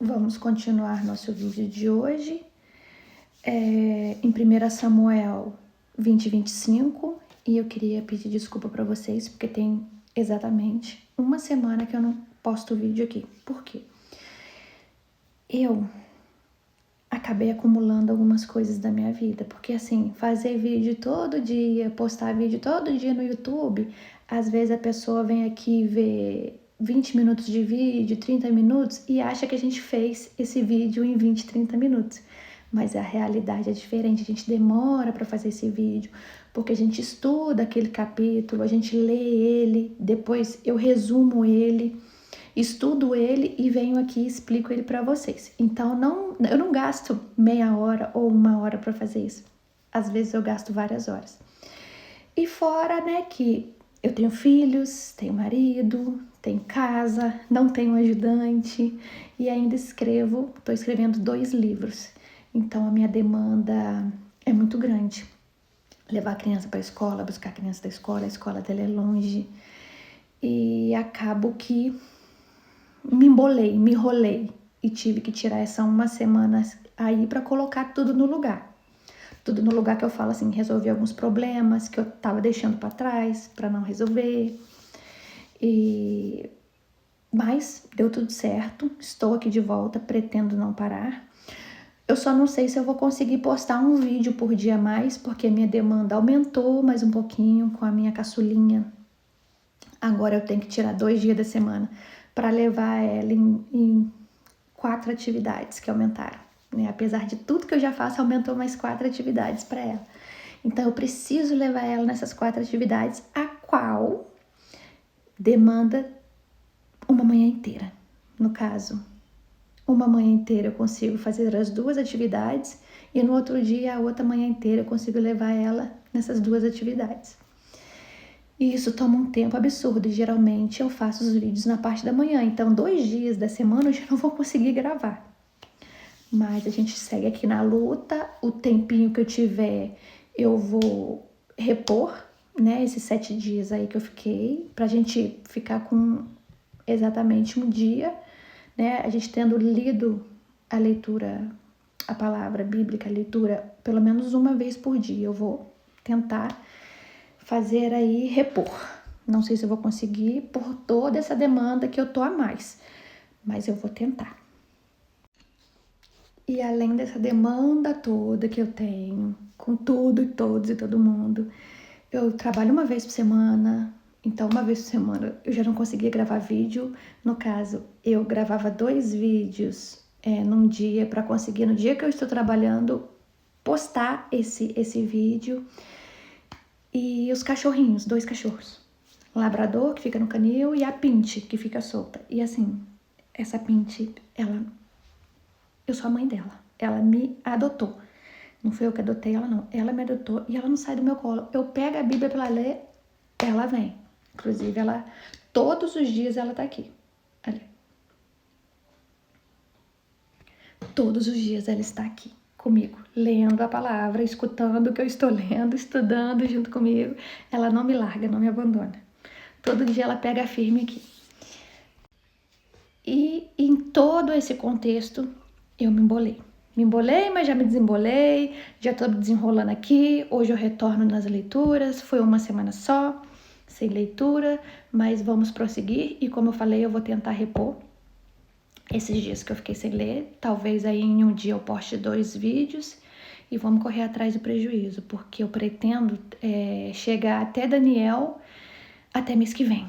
Vamos continuar nosso vídeo de hoje em 1 Samuel 20:25, e eu queria pedir desculpa para vocês porque tem exatamente uma semana que eu não posto vídeo aqui. Por quê? Eu acabei acumulando algumas coisas da minha vida, porque assim, fazer vídeo todo dia, postar vídeo todo dia no YouTube, às vezes a pessoa vem aqui ver 20 minutos de vídeo, 30 minutos e acha que a gente fez esse vídeo em 20, 30 minutos. Mas a realidade é diferente, a gente demora para fazer esse vídeo, porque a gente estuda aquele capítulo, a gente lê ele, depois eu resumo ele, estudo ele e venho aqui e explico ele para vocês. Então eu não gasto meia hora ou uma hora para fazer isso. Às vezes eu gasto várias horas. E fora, né, que eu tenho filhos, tenho marido, tenho casa, não tenho ajudante e ainda estou escrevendo 2 livros. Então a minha demanda é muito grande. Levar a criança para a escola, buscar a criança da escola, a escola dela é longe. E acabo que me embolei, me enrolei e tive que tirar essa uma semana aí para colocar tudo no lugar. Tudo no lugar que eu falo assim, resolver alguns problemas que eu tava deixando para trás, para não resolver. Mas deu tudo certo, estou aqui de volta, pretendo não parar. Eu só não sei se eu vou conseguir postar um vídeo por dia a mais, porque minha demanda aumentou mais um pouquinho com a minha caçulinha. Agora eu tenho que tirar 2 dias da semana para levar ela em 4 atividades que aumentaram, né? Apesar de tudo que eu já faço, aumentou mais 4 atividades para ela. Então eu preciso levar ela nessas 4 atividades, a qual demanda uma manhã inteira. No caso, uma manhã inteira eu consigo fazer as 2 atividades e no outro dia, a outra manhã inteira, eu consigo levar ela nessas 2 atividades. E isso toma um tempo absurdo e geralmente eu faço os vídeos na parte da manhã, então 2 dias da semana eu já não vou conseguir gravar. Mas a gente segue aqui na luta, o tempinho que eu tiver eu vou repor, né, esses 7 dias aí que eu fiquei, pra gente ficar com exatamente um dia, né, a gente tendo lido a leitura, a palavra bíblica, a leitura, pelo menos uma vez por dia. Eu vou tentar fazer aí, repor. Não sei se eu vou conseguir por toda essa demanda que eu tô a mais, mas eu vou tentar. E além dessa demanda toda que eu tenho, com tudo e todos e todo mundo, eu trabalho uma vez por semana, então uma vez por semana eu já não conseguia gravar vídeo. No caso, eu gravava 2 vídeos num dia para conseguir, no dia que eu estou trabalhando, postar esse vídeo. E os cachorrinhos, 2 cachorros. O labrador, que fica no canil, e a Pinte, que fica solta. E assim, essa Pinte, eu sou a mãe dela. Ela me adotou. Não fui eu que adotei ela, não. Ela me adotou e ela não sai do meu colo. Eu pego a Bíblia pra ler, ela vem. Inclusive, todos os dias ela tá aqui. Ali. Todos os dias ela está aqui comigo, lendo a palavra, escutando o que eu estou lendo, estudando junto comigo. Ela não me larga, não me abandona. Todo dia ela pega firme aqui. E em todo esse contexto, eu me embolei. Me embolei, mas já me desembolei, já tô desenrolando aqui. Hoje eu retorno nas leituras, foi uma semana só, sem leitura, mas vamos prosseguir. E como eu falei, eu vou tentar repor esses dias que eu fiquei sem ler. Talvez aí em um dia eu poste 2 vídeos e vamos correr atrás do prejuízo, porque eu pretendo chegar até Daniel até mês que vem.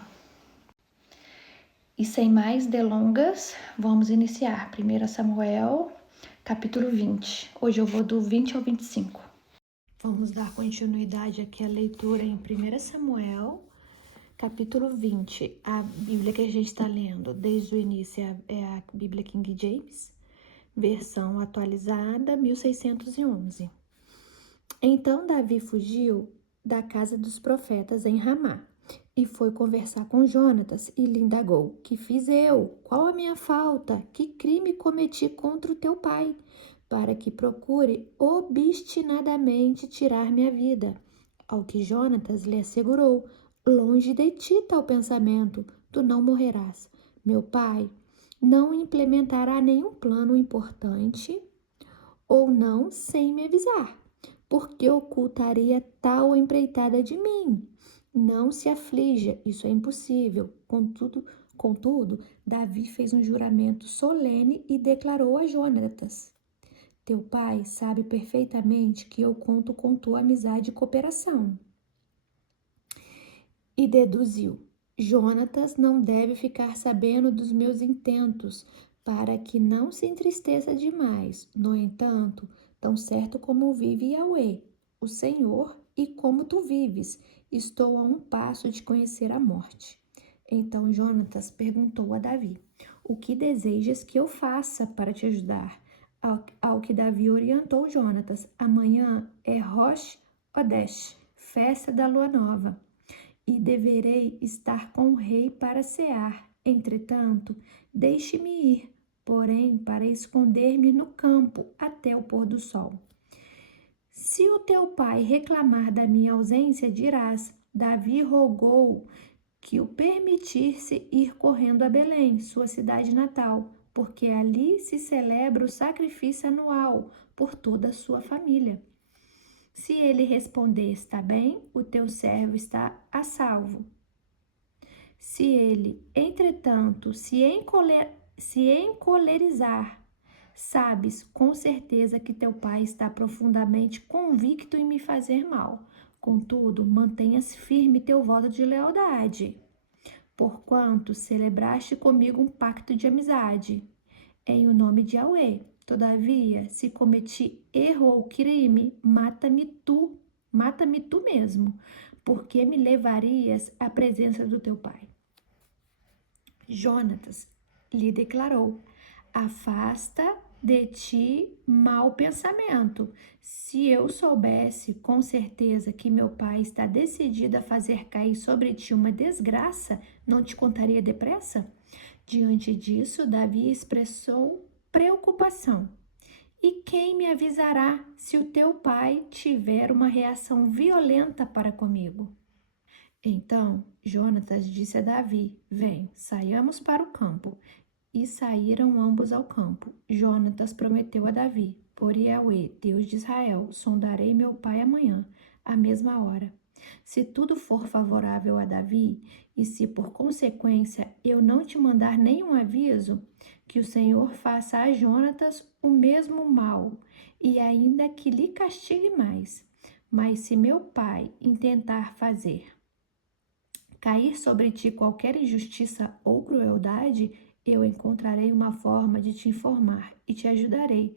E sem mais delongas, vamos iniciar 1 Samuel, capítulo 20. Hoje eu vou do 20 ao 25. Vamos dar continuidade aqui à leitura em 1 Samuel, capítulo 20. A Bíblia que a gente está lendo desde o início é a Bíblia King James, versão atualizada, 1611. Então Davi fugiu da casa dos profetas em Ramá e foi conversar com Jonatas e lhe indagou: que fiz eu? Qual a minha falta? Que crime cometi contra o teu pai? Para que procure obstinadamente tirar minha vida. Ao que Jonatas lhe assegurou: longe de ti tal pensamento, tu não morrerás. Meu pai não implementará nenhum plano importante ou não sem me avisar, porque ocultaria tal empreitada de mim. Não se aflija, isso é impossível. Contudo, Davi fez um juramento solene e declarou a Jonatas: teu pai sabe perfeitamente que eu conto com tua amizade e cooperação. E deduziu: Jonatas não deve ficar sabendo dos meus intentos, para que não se entristeça demais. No entanto, tão certo como vive Yahweh, o Senhor, e como tu vives, estou a um passo de conhecer a morte. Então Jonatas perguntou a Davi: o que desejas que eu faça para te ajudar? Ao que Davi orientou Jonatas: amanhã é Rosh Hodesh, festa da lua nova, e deverei estar com o rei para cear. Entretanto, deixe-me ir, porém, para esconder-me no campo até o pôr do sol. Se o teu pai reclamar da minha ausência, dirás: Davi rogou que o permitisse ir correndo a Belém, sua cidade natal, porque ali se celebra o sacrifício anual por toda a sua família. Se ele responder: está bem, o teu servo está a salvo. Se ele, entretanto, se encolerizar, sabes com certeza que teu pai está profundamente convicto em me fazer mal. Contudo, mantenhas firme teu voto de lealdade, porquanto celebraste comigo um pacto de amizade, em o nome de Yahweh. Todavia, se cometi erro ou crime, mata-me tu mesmo, porque me levarias à presença do teu pai. Jonatas lhe declarou: afasta de ti mau pensamento. Se eu soubesse com certeza que meu pai está decidido a fazer cair sobre ti uma desgraça, não te contaria depressa? Diante disso, Davi expressou preocupação. E quem me avisará se o teu pai tiver uma reação violenta para comigo? Então Jonatas disse a Davi: vem, saiamos para o campo. E saíram ambos ao campo. Jonatas prometeu a Davi: por Yahweh, Deus de Israel, sondarei meu pai amanhã, à mesma hora. Se tudo for favorável a Davi, e se por consequência eu não te mandar nenhum aviso, que o Senhor faça a Jonatas o mesmo mal, e ainda que lhe castigue mais. Mas se meu pai intentar fazer cair sobre ti qualquer injustiça ou crueldade, eu encontrarei uma forma de te informar e te ajudarei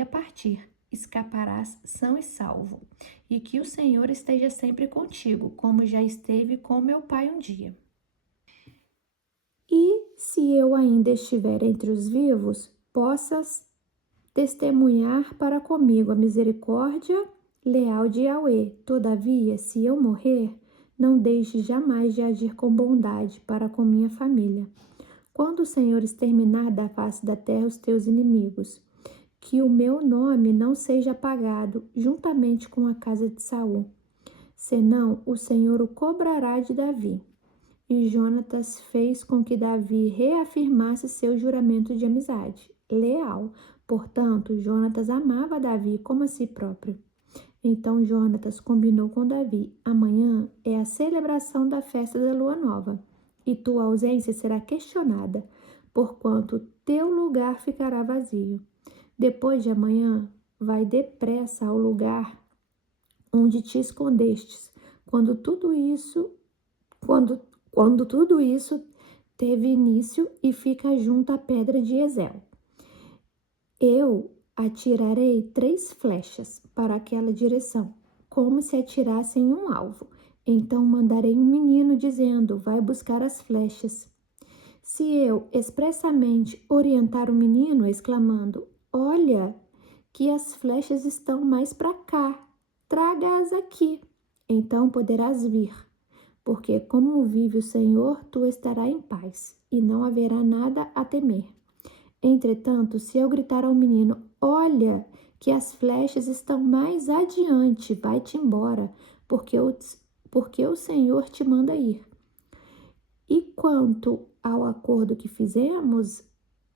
a partir. Escaparás são e salvo, e que o Senhor esteja sempre contigo, como já esteve com meu pai um dia. E se eu ainda estiver entre os vivos, possas testemunhar para comigo a misericórdia leal de Yahweh. Todavia, se eu morrer, não deixe jamais de agir com bondade para com minha família. Quando o Senhor exterminar da face da terra os teus inimigos, que o meu nome não seja apagado juntamente com a casa de Saul. Senão, o Senhor o cobrará de Davi. E Jonatas fez com que Davi reafirmasse seu juramento de amizade leal. Portanto, Jonatas amava Davi como a si próprio. Então Jonatas combinou com Davi: amanhã é a celebração da festa da lua nova, e tua ausência será questionada, porquanto teu lugar ficará vazio. Depois de amanhã, vai depressa ao lugar onde te escondestes, quando tudo isso teve início, e fica junto à pedra de Ezel. Eu atirarei 3 flechas para aquela direção, como se atirassem um alvo. Então mandarei um menino dizendo: vai buscar as flechas. Se eu expressamente orientar o menino, exclamando: olha, que as flechas estão mais para cá, traga-as aqui, então poderás vir, porque como vive o Senhor, tu estarás em paz, e não haverá nada a temer. Entretanto, se eu gritar ao menino: olha, que as flechas estão mais adiante, vai-te embora, porque o Senhor te manda ir. E quanto ao acordo que fizemos?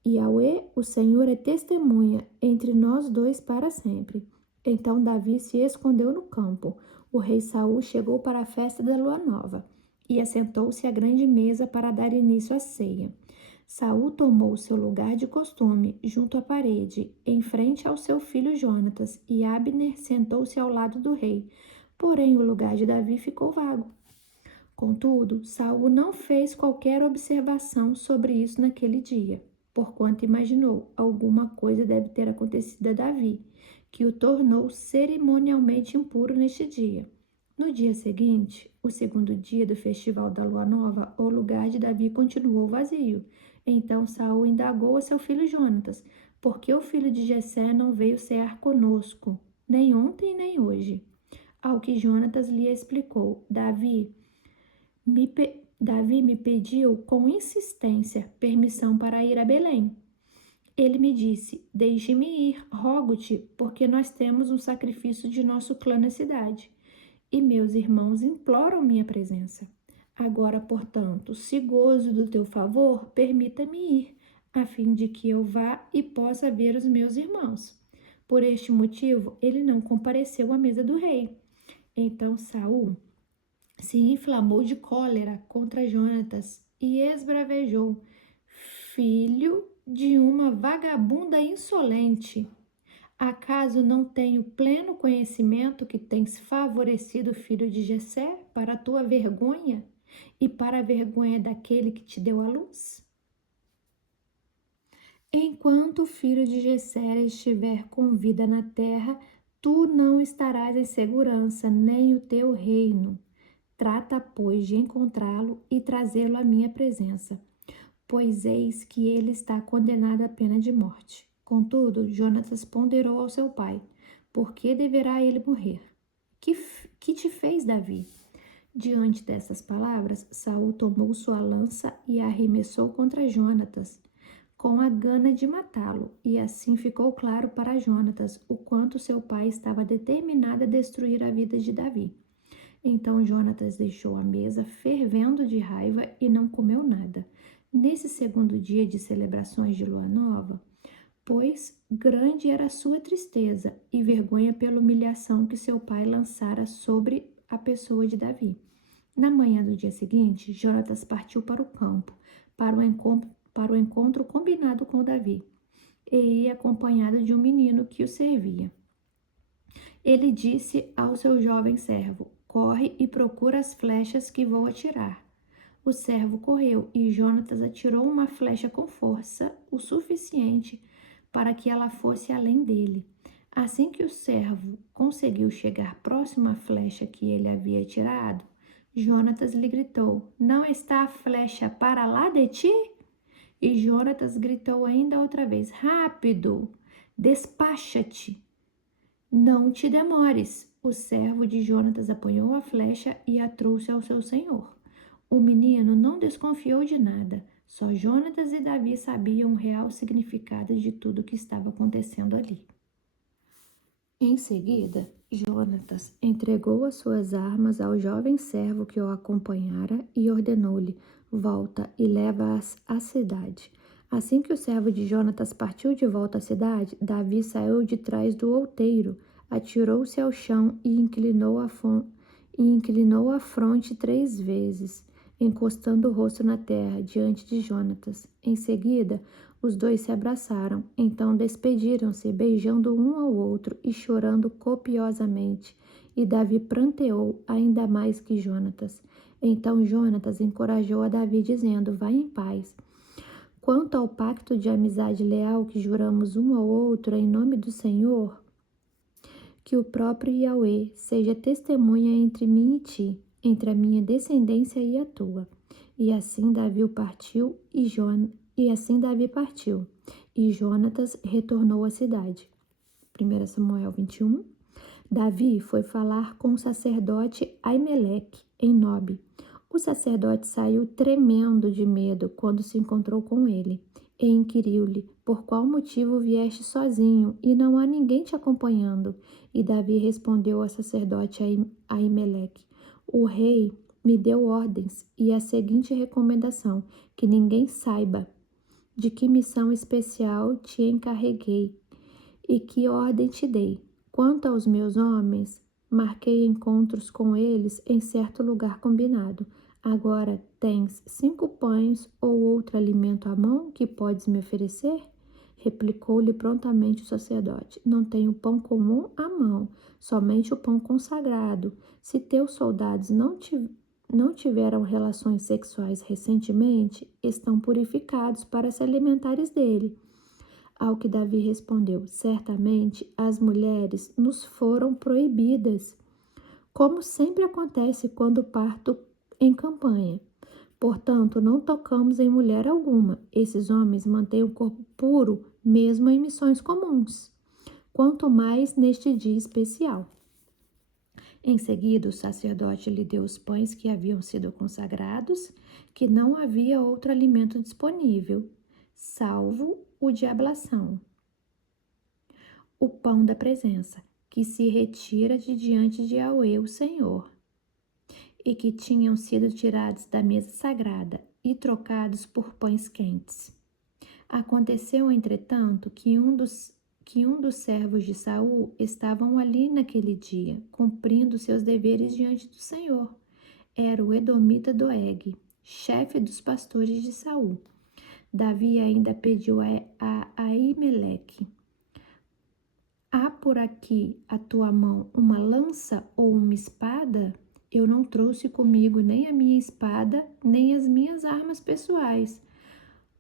Yahweh, o Senhor é testemunha entre nós dois para sempre. Então Davi se escondeu no campo. O rei Saul chegou para a festa da lua nova e assentou-se à grande mesa para dar início à ceia. Saul tomou seu lugar de costume, junto à parede, em frente ao seu filho Jonatas, e Abner sentou-se ao lado do rei. Porém, o lugar de Davi ficou vago. Contudo, Saul não fez qualquer observação sobre isso naquele dia, porquanto imaginou alguma coisa deve ter acontecido a Davi, que o tornou cerimonialmente impuro neste dia. No dia seguinte, o segundo dia do festival da lua nova, o lugar de Davi continuou vazio. Então Saul indagou a seu filho Jonatas: por que o filho de Jessé não veio cear conosco, nem ontem nem hoje? Ao que Jonatas lhe explicou: Davi me pediu com insistência permissão para ir a Belém. Ele me disse: deixe-me ir, rogo-te, porque nós temos um sacrifício de nosso clã na cidade, e meus irmãos imploram minha presença. Agora, portanto, se gozo do teu favor, permita-me ir, a fim de que eu vá e possa ver os meus irmãos. Por este motivo, ele não compareceu à mesa do rei. Então Saul se inflamou de cólera contra Jonatas e esbravejou: filho de uma vagabunda insolente, acaso não tenho pleno conhecimento que tens favorecido o filho de Jessé para a tua vergonha e para a vergonha daquele que te deu a luz? Enquanto o filho de Jessé estiver com vida na terra, tu não estarás em segurança, nem o teu reino. Trata, pois, de encontrá-lo e trazê-lo à minha presença, pois eis que ele está condenado à pena de morte. Contudo, Jonatas ponderou ao seu pai: por que deverá ele morrer? Que te fez Davi? Diante dessas palavras, Saul tomou sua lança e a arremessou contra Jonatas, com a gana de matá-lo, e assim ficou claro para Jonatas o quanto seu pai estava determinado a destruir a vida de Davi. Então Jonatas deixou a mesa fervendo de raiva e não comeu nada. Nesse segundo dia de celebrações de lua nova, pois grande era a sua tristeza e vergonha pela humilhação que seu pai lançara sobre a pessoa de Davi. Na manhã do dia seguinte, Jonatas partiu para o campo, para o encontro combinado com Davi, e ia acompanhado de um menino que o servia. Ele disse ao seu jovem servo: corre e procura as flechas que vou atirar. O servo correu e Jonatas atirou uma flecha com força o suficiente para que ela fosse além dele. Assim que o servo conseguiu chegar próximo à flecha que ele havia atirado, Jonatas lhe gritou: não está a flecha para lá de ti? E Jonatas gritou ainda outra vez: rápido, despacha-te. Não te demores. O servo de Jonatas apanhou a flecha e a trouxe ao seu senhor. O menino não desconfiou de nada. Só Jonatas e Davi sabiam o real significado de tudo o que estava acontecendo ali. Em seguida, Jonatas entregou as suas armas ao jovem servo que o acompanhara e ordenou-lhe: volta e leva-as à cidade. Assim que o servo de Jonatas partiu de volta à cidade, Davi saiu de trás do outeiro, atirou-se ao chão e inclinou a fronte 3 vezes, encostando o rosto na terra diante de Jonatas. Em seguida, os dois se abraçaram, então despediram-se, beijando um ao outro e chorando copiosamente. E Davi pranteou ainda mais que Jonatas. Então Jonatas encorajou a Davi, dizendo: vai em paz. Quanto ao pacto de amizade leal que juramos um ao outro em nome do Senhor, que o próprio Yahweh seja testemunha entre mim e ti, entre a minha descendência e a tua. E assim Davi partiu e Jonatas retornou à cidade. 1 Samuel 21. Davi foi falar com o sacerdote Aimeleque em Nobe. O sacerdote saiu tremendo de medo quando se encontrou com ele e inquiriu-lhe: por qual motivo vieste sozinho e não há ninguém te acompanhando? E Davi respondeu ao sacerdote Aimeleque: o rei me deu ordens e a seguinte recomendação: que ninguém saiba de que missão especial te encarreguei e que ordem te dei. Quanto aos meus homens, marquei encontros com eles em certo lugar combinado. Agora tens 5 pães ou outro alimento à mão que podes me oferecer? Replicou-lhe prontamente o sacerdote: não tenho pão comum à mão, somente o pão consagrado. Se teus soldados não tiveram relações sexuais recentemente, estão purificados para se alimentares dele. Ao que Davi respondeu: certamente as mulheres nos foram proibidas, como sempre acontece quando parto em campanha. Portanto, não tocamos em mulher alguma. Esses homens mantêm o corpo puro, mesmo em missões comuns, quanto mais neste dia especial. Em seguida, o sacerdote lhe deu os pães que haviam sido consagrados, que não havia outro alimento disponível, salvo o de ablação, o pão da presença, que se retira de diante de Yahweh, o Senhor, e que tinham sido tirados da mesa sagrada e trocados por pães quentes. Aconteceu, entretanto, que um dos servos de Saul estavam ali naquele dia, cumprindo seus deveres diante do Senhor. Era o edomita Doeg, chefe dos pastores de Saul. Davi ainda pediu a Aimeleque: há por aqui à tua mão uma lança ou uma espada? Eu não trouxe comigo nem a minha espada, nem as minhas armas pessoais,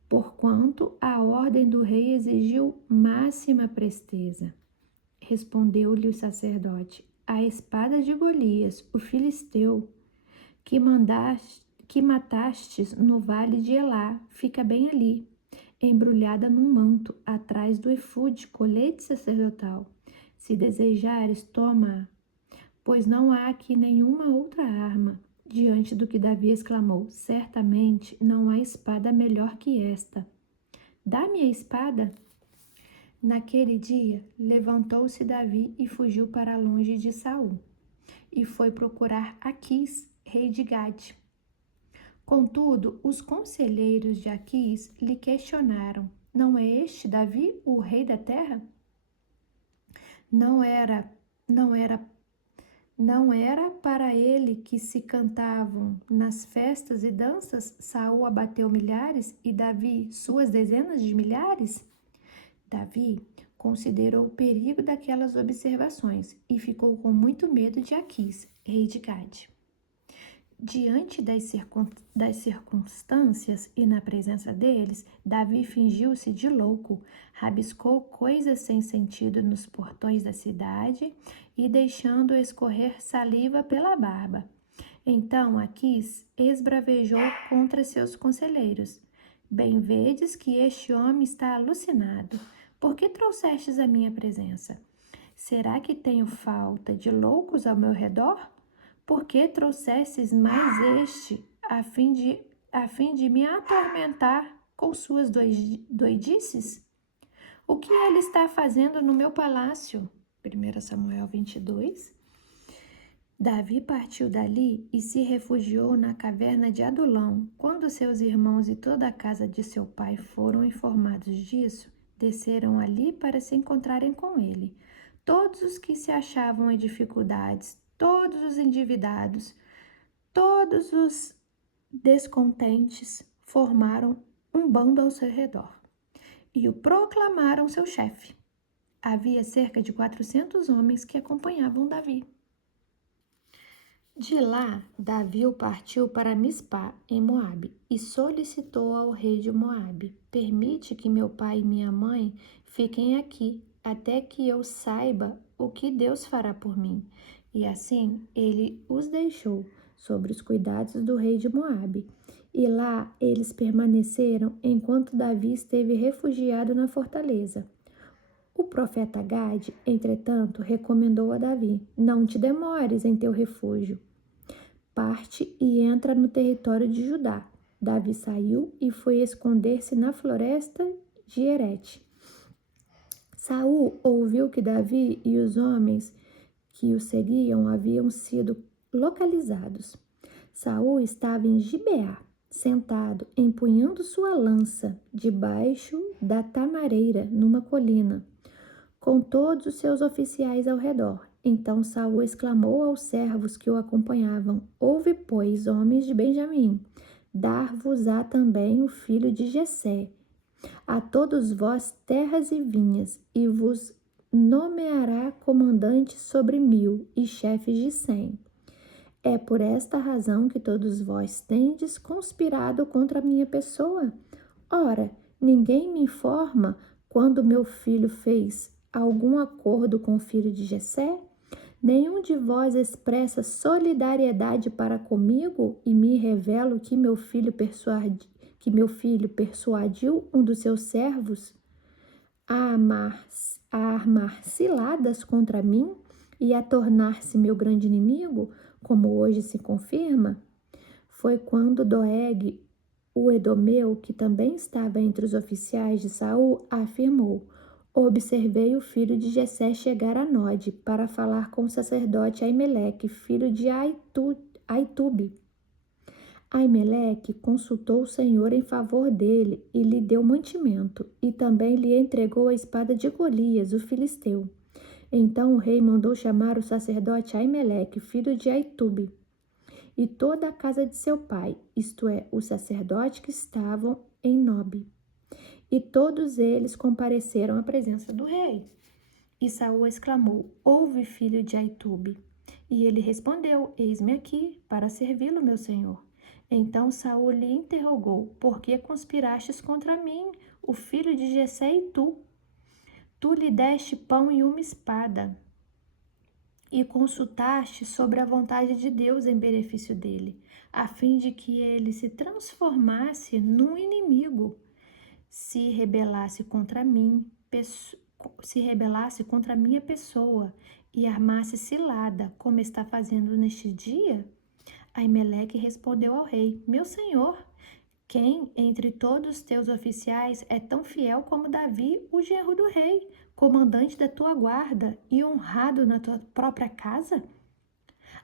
porquanto a ordem do rei exigiu máxima presteza. Respondeu-lhe o sacerdote: a espada de Golias, o filisteu, que matastes no vale de Elá, fica bem ali, embrulhada num manto, atrás do efude, colete sacerdotal. Se desejares, toma, pois não há aqui nenhuma outra arma. Diante do que Davi exclamou: certamente não há espada melhor que esta. Dá-me a espada. Naquele dia, levantou-se Davi e fugiu para longe de Saul, e foi procurar Aquis, rei de Gade. Contudo, os conselheiros de Aquis lhe questionaram: não é este Davi, o rei da terra? Não era para ele que se cantavam nas festas e danças, Saul abateu milhares e Davi suas dezenas de milhares? Davi considerou o perigo daquelas observações e ficou com muito medo de Aquis, rei de Gade. Diante das circunstâncias e na presença deles, Davi fingiu-se de louco, rabiscou coisas sem sentido nos portões da cidade e deixando escorrer saliva pela barba. Então Aquis esbravejou contra seus conselheiros: bem vedes que este homem está alucinado. Por que trouxestes a minha presença? Será que tenho falta de loucos ao meu redor? Por que trouxestes mais este, a fim de me atormentar com suas doidices? O que ele está fazendo no meu palácio? 1 Samuel 22. Davi partiu dali e se refugiou na caverna de Adulão. Quando seus irmãos e toda a casa de seu pai foram informados disso, desceram ali para se encontrarem com ele. Todos os que se achavam em dificuldades, todos os endividados, todos os descontentes formaram um bando ao seu redor e o proclamaram seu chefe. Havia cerca de 400 homens que acompanhavam Davi. De lá, Davi partiu para Mispá, em Moabe, e solicitou ao rei de Moabe: permite que meu pai e minha mãe fiquem aqui, até que eu saiba o que Deus fará por mim. E assim ele os deixou sobre os cuidados do rei de Moabe. E lá eles permaneceram enquanto Davi esteve refugiado na fortaleza. O profeta Gade, entretanto, recomendou a Davi: não te demores em teu refúgio. Parte e entra no território de Judá. Davi saiu e foi esconder-se na floresta de Herete. Saul ouviu que Davi e os homens que o seguiam haviam sido localizados. Saul estava em Gibeá, sentado, empunhando sua lança, debaixo da tamareira, numa colina, com todos os seus oficiais ao redor. Então Saul exclamou aos servos que o acompanhavam: Ouve, pois, homens de Benjamim, dar-vos-á também o filho de Jessé, a todos vós terras e vinhas, e vos nomeará comandantes sobre 1000 e chefes de 100. É por esta razão que todos vós tendes conspirado contra a minha pessoa. Ora, ninguém me informa quando meu filho fez algum acordo com o filho de Jessé? Nenhum de vós expressa solidariedade para comigo e me revela que meu filho persuadiu um dos seus servos a armar ciladas contra mim e a tornar-se meu grande inimigo, como hoje se confirma? Foi quando Doeg, o Edomeu, que também estava entre os oficiais de Saul, afirmou: Observei o filho de Jessé chegar a Node para falar com o sacerdote Aimeleque, filho de Aitube. Aimeleque consultou o Senhor em favor dele e lhe deu mantimento, e também lhe entregou a espada de Golias, o filisteu. Então o rei mandou chamar o sacerdote Aimeleque, filho de Aitube, e toda a casa de seu pai, isto é, os sacerdotes que estavam em Nobe. E todos eles compareceram à presença do rei. E Saul exclamou: Ouve, filho de Aitube. E ele respondeu: Eis-me aqui, para servi-lo, meu senhor. Então Saul lhe interrogou: Por que conspirastes contra mim, o filho de Jessé e tu? Tu lhe deste pão e uma espada, e consultaste sobre a vontade de Deus em benefício dele, a fim de que ele se transformasse num inimigo, se rebelasse contra mim, se rebelasse contra minha pessoa e armasse cilada, como está fazendo neste dia? Aimeleque respondeu ao rei: Meu senhor, quem entre todos os teus oficiais é tão fiel como Davi, o genro do rei, comandante da tua guarda e honrado na tua própria casa?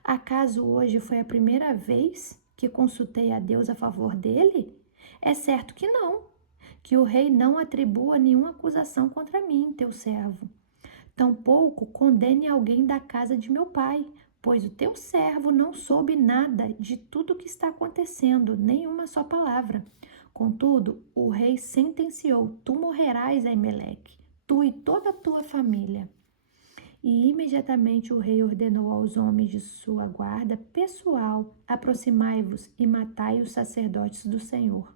Acaso hoje foi a primeira vez que consultei a Deus a favor dele? É certo que não, que o rei não atribua nenhuma acusação contra mim, teu servo. Tampouco condene alguém da casa de meu pai, pois o teu servo não soube nada de tudo o que está acontecendo, nem uma só palavra. Contudo, o rei sentenciou: Tu morrerás, Aimeleque, tu e toda a tua família. E imediatamente o rei ordenou aos homens de sua guarda pessoal: Aproximai-vos e matai os sacerdotes do Senhor,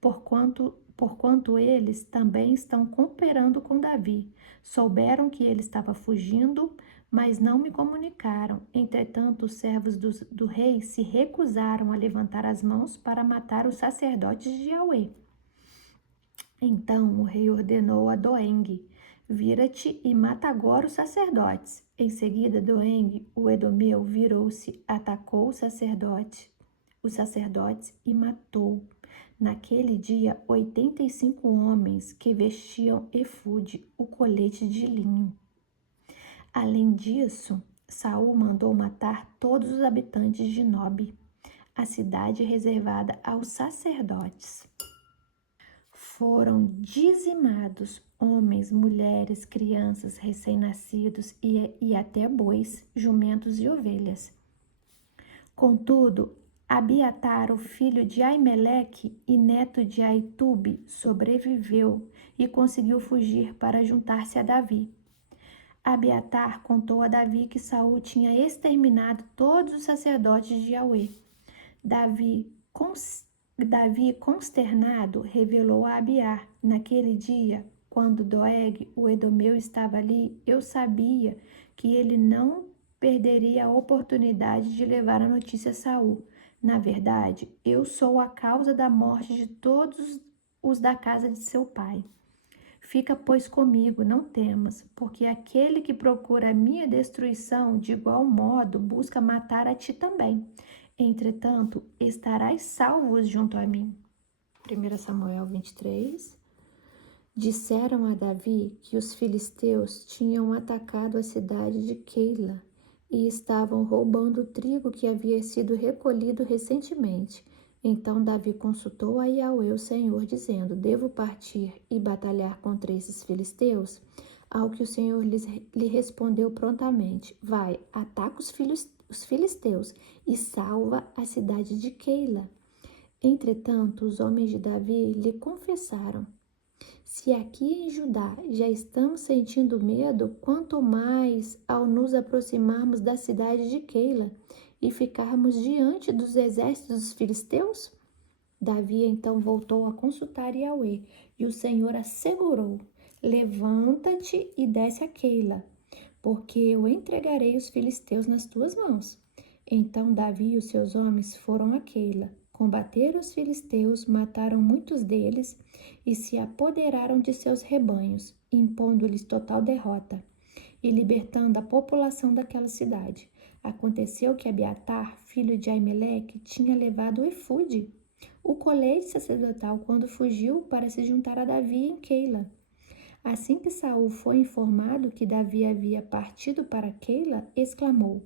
porquanto eles também estão cooperando com Davi. Souberam que ele estava fugindo, mas não me comunicaram. Entretanto, os servos do rei se recusaram a levantar as mãos para matar os sacerdotes de Yahweh. Então o rei ordenou a Doeg: Vira-te e mata agora os sacerdotes. Em seguida, Doeg, o Edomeu, virou-se, atacou os sacerdotes e matou. Naquele dia, 85 homens que vestiam efude, o colete de linho. Além disso, Saul mandou matar todos os habitantes de Nobe, a cidade reservada aos sacerdotes. Foram dizimados homens, mulheres, crianças, recém-nascidos e até bois, jumentos e ovelhas. Contudo, Abiatar, o filho de Aimeleque e neto de Aitube, sobreviveu e conseguiu fugir para juntar-se a Davi. Abiatar contou a Davi que Saul tinha exterminado todos os sacerdotes de Yahweh. Davi, consternado, revelou a Abiar: Naquele dia, quando Doeg, o Edomeu, estava ali, eu sabia que ele não perderia a oportunidade de levar a notícia a Saul. Na verdade, eu sou a causa da morte de todos os da casa de seu pai. Fica, pois, comigo, não temas, porque aquele que procura a minha destruição, de igual modo, busca matar a ti também. Entretanto, estarás salvos junto a mim. 1 Samuel 23. Disseram a Davi que os filisteus tinham atacado a cidade de Keila e estavam roubando o trigo que havia sido recolhido recentemente. Então Davi consultou a Yahweh, o Senhor, dizendo: Devo partir e batalhar contra esses filisteus? Ao que o Senhor lhe respondeu prontamente: Vai, ataca os filisteus e salva a cidade de Keila. Entretanto, os homens de Davi lhe confessaram: Se aqui em Judá já estamos sentindo medo, quanto mais ao nos aproximarmos da cidade de Keila e ficarmos diante dos exércitos dos filisteus? Davi então voltou a consultar Yahweh, e o Senhor assegurou: Levanta-te e desce a Keila, porque eu entregarei os filisteus nas tuas mãos. Então Davi e os seus homens foram a Keila, combateram os filisteus, mataram muitos deles e se apoderaram de seus rebanhos, impondo-lhes total derrota e libertando a população daquela cidade. Aconteceu que Abiatar, filho de Aimeleque, tinha levado o efude, o colete sacerdotal, quando fugiu para se juntar a Davi em Keila. Assim que Saul foi informado que Davi havia partido para Keila, exclamou: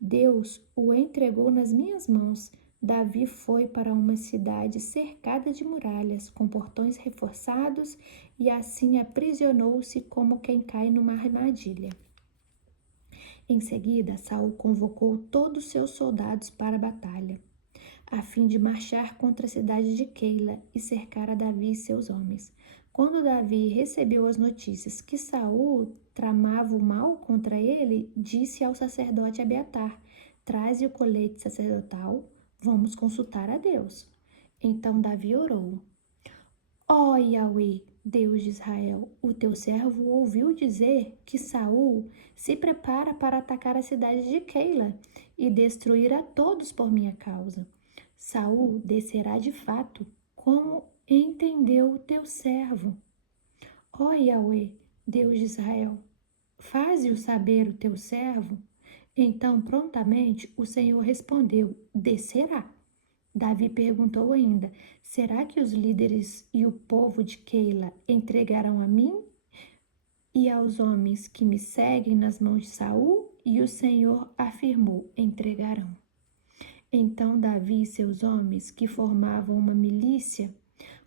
Deus o entregou nas minhas mãos. Davi foi para uma cidade cercada de muralhas, com portões reforçados, e assim aprisionou-se como quem cai numa armadilha. Em seguida, Saul convocou todos os seus soldados para a batalha, a fim de marchar contra a cidade de Keila e cercar a Davi e seus homens. Quando Davi recebeu as notícias que Saul tramava o mal contra ele, disse ao sacerdote Abiatar: Traze o colete sacerdotal, vamos consultar a Deus. Então Davi orou: Ó Yahweh, Deus de Israel, o teu servo ouviu dizer que Saul se prepara para atacar a cidade de Keila e destruir a todos por minha causa. Saul descerá de fato, como entendeu o teu servo. Ó Yahweh, Deus de Israel, faze-o saber o teu servo. Então, prontamente, o Senhor respondeu: Descerá. Davi perguntou ainda: Será que os líderes e o povo de Keila entregarão a mim e aos homens que me seguem nas mãos de Saul? E o Senhor afirmou: Entregarão. Então Davi e seus homens, que formavam uma milícia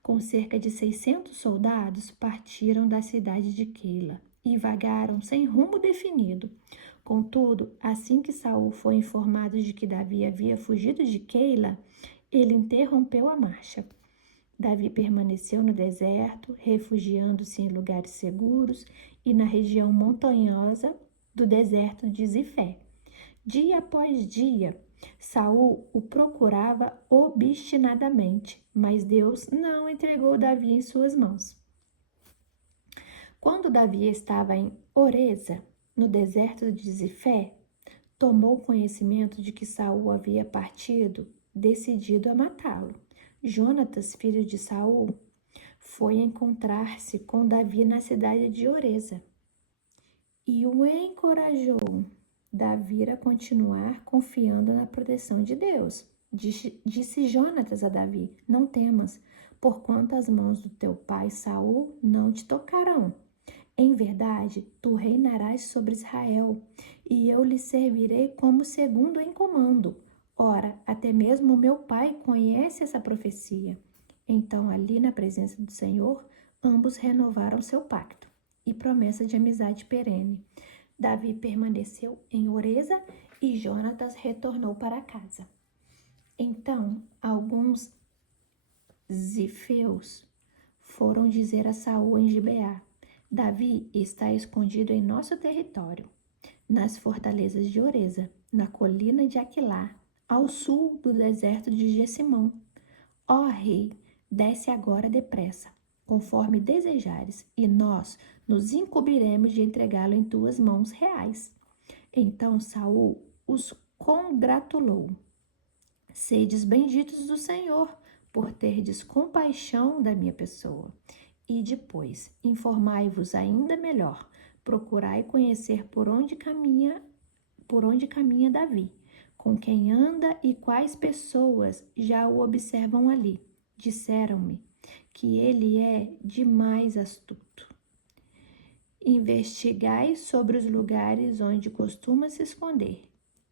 com cerca de 600 soldados, partiram da cidade de Keila e vagaram sem rumo definido. Contudo, assim que Saul foi informado de que Davi havia fugido de Keila, ele interrompeu a marcha. Davi permaneceu no deserto, refugiando-se em lugares seguros e na região montanhosa do deserto de Zifé. Dia após dia, Saul o procurava obstinadamente, mas Deus não entregou Davi em suas mãos. Quando Davi estava em Oreza, no deserto de Zifé, tomou conhecimento de que Saul havia partido, decidido a matá-lo. Jonatas, filho de Saul, foi encontrar-se com Davi na cidade de Oreza e o encorajou Davi a continuar confiando na proteção de Deus. Disse Jonatas a Davi: Não temas, porquanto as mãos do teu pai Saul não te tocarão. Em verdade, tu reinarás sobre Israel, e eu lhe servirei como segundo em comando. Ora, até mesmo meu pai conhece essa profecia. Então, ali na presença do Senhor, ambos renovaram seu pacto e promessa de amizade perene. Davi permaneceu em Oreza e Jonatas retornou para casa. Então, alguns zifeus foram dizer a Saul em Gibeá: Davi está escondido em nosso território, nas fortalezas de Oreza, na colina de Aquilá, ao sul do deserto de Gessimão. Ó rei, desce agora depressa, conforme desejares, e nós nos incumbiremos de entregá-lo em tuas mãos reais. Então Saul os congratulou. Sedes benditos do Senhor, por terdes compaixão da minha pessoa. E depois, informai-vos ainda melhor, procurai conhecer por onde caminha Davi, com quem anda e quais pessoas já o observam ali. Disseram-me que ele é demais astuto. Investigai sobre os lugares onde costuma se esconder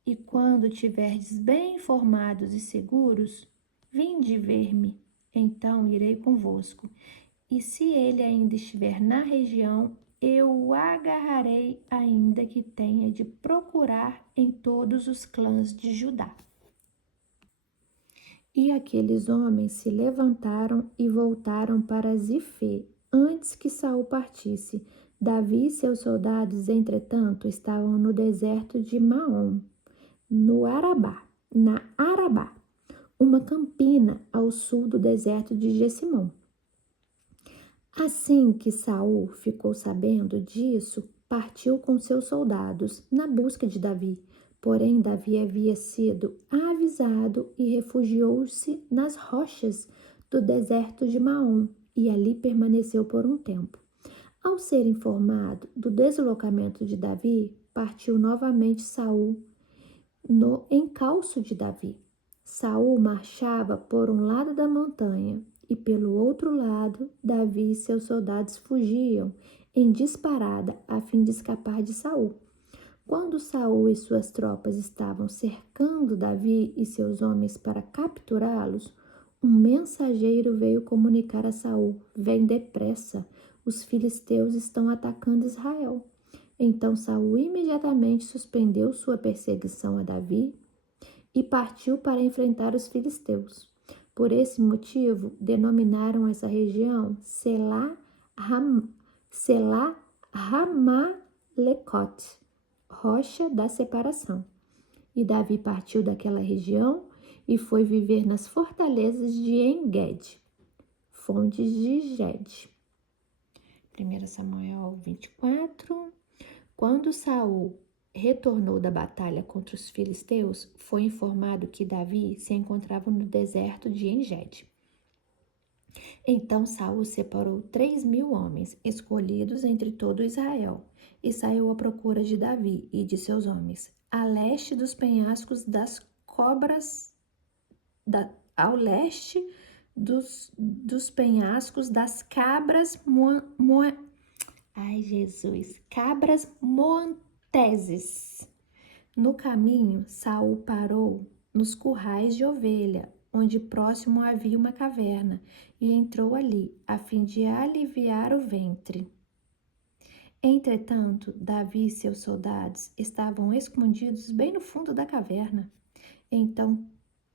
E quando tiverdes bem informados e seguros, vinde ver-me, então irei convosco. E se ele ainda estiver na região, eu o agarrarei, ainda que tenha de procurar em todos os clãs de Judá. E aqueles homens se levantaram e voltaram para Zifê, antes que Saul partisse. Davi e seus soldados, entretanto, estavam no deserto de Maom, na Arabá, uma campina ao sul do deserto de Gessimom. Assim que Saul ficou sabendo disso, partiu com seus soldados na busca de Davi. Porém, Davi havia sido avisado e refugiou-se nas rochas do deserto de Maom e ali permaneceu por um tempo. Ao ser informado do deslocamento de Davi, partiu novamente Saul no encalço de Davi. Saul marchava por um lado da montanha e pelo outro lado, Davi e seus soldados fugiam em disparada a fim de escapar de Saul. Quando Saul e suas tropas estavam cercando Davi e seus homens para capturá-los, um mensageiro veio comunicar a Saul: "Vem depressa, os filisteus estão atacando Israel." Então Saul imediatamente suspendeu sua perseguição a Davi e partiu para enfrentar os filisteus. Por esse motivo, denominaram essa região Selá Hamalekot, rocha da separação. E Davi partiu daquela região e foi viver nas fortalezas de En-Gedi, fontes de Gede. 1 Samuel 24. Quando Saul retornou da batalha contra os filisteus, foi informado que Davi se encontrava no deserto de En-Gedi. Então Saul separou 3.000 homens, escolhidos entre todo Israel, e saiu à procura de Davi e de seus homens, a leste dos penhascos das cobras, ao leste dos penhascos das cabras cabras moanteses. No caminho, Saul parou nos currais de ovelha, onde próximo havia uma caverna, e entrou ali, a fim de aliviar o ventre. Entretanto, Davi e seus soldados estavam escondidos bem no fundo da caverna. Então,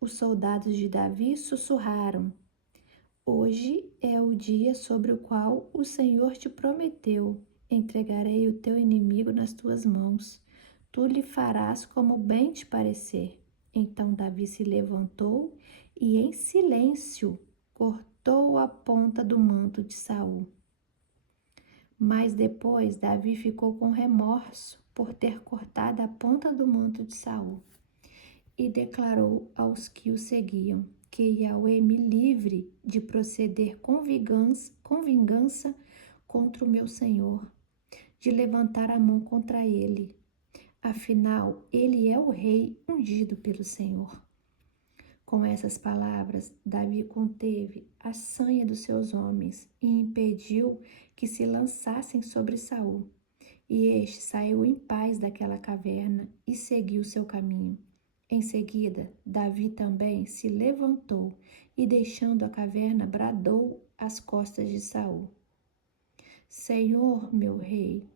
os soldados de Davi sussurraram: "Hoje é o dia sobre o qual o Senhor te prometeu. Entregarei o teu inimigo nas tuas mãos. Tu lhe farás como bem te parecer." Então Davi se levantou e, em silêncio, cortou a ponta do manto de Saul. Mas depois Davi ficou com remorso por ter cortado a ponta do manto de Saul e declarou aos que o seguiam que Yahweh me livre de proceder com vingança contra o meu Senhor, de levantar a mão contra ele. Afinal, ele é o rei ungido pelo Senhor. Com essas palavras, Davi conteve a sanha dos seus homens e impediu que se lançassem sobre Saul. E este saiu em paz daquela caverna e seguiu seu caminho. Em seguida, Davi também se levantou e, deixando a caverna, bradou às costas de Saul: "Senhor, meu rei."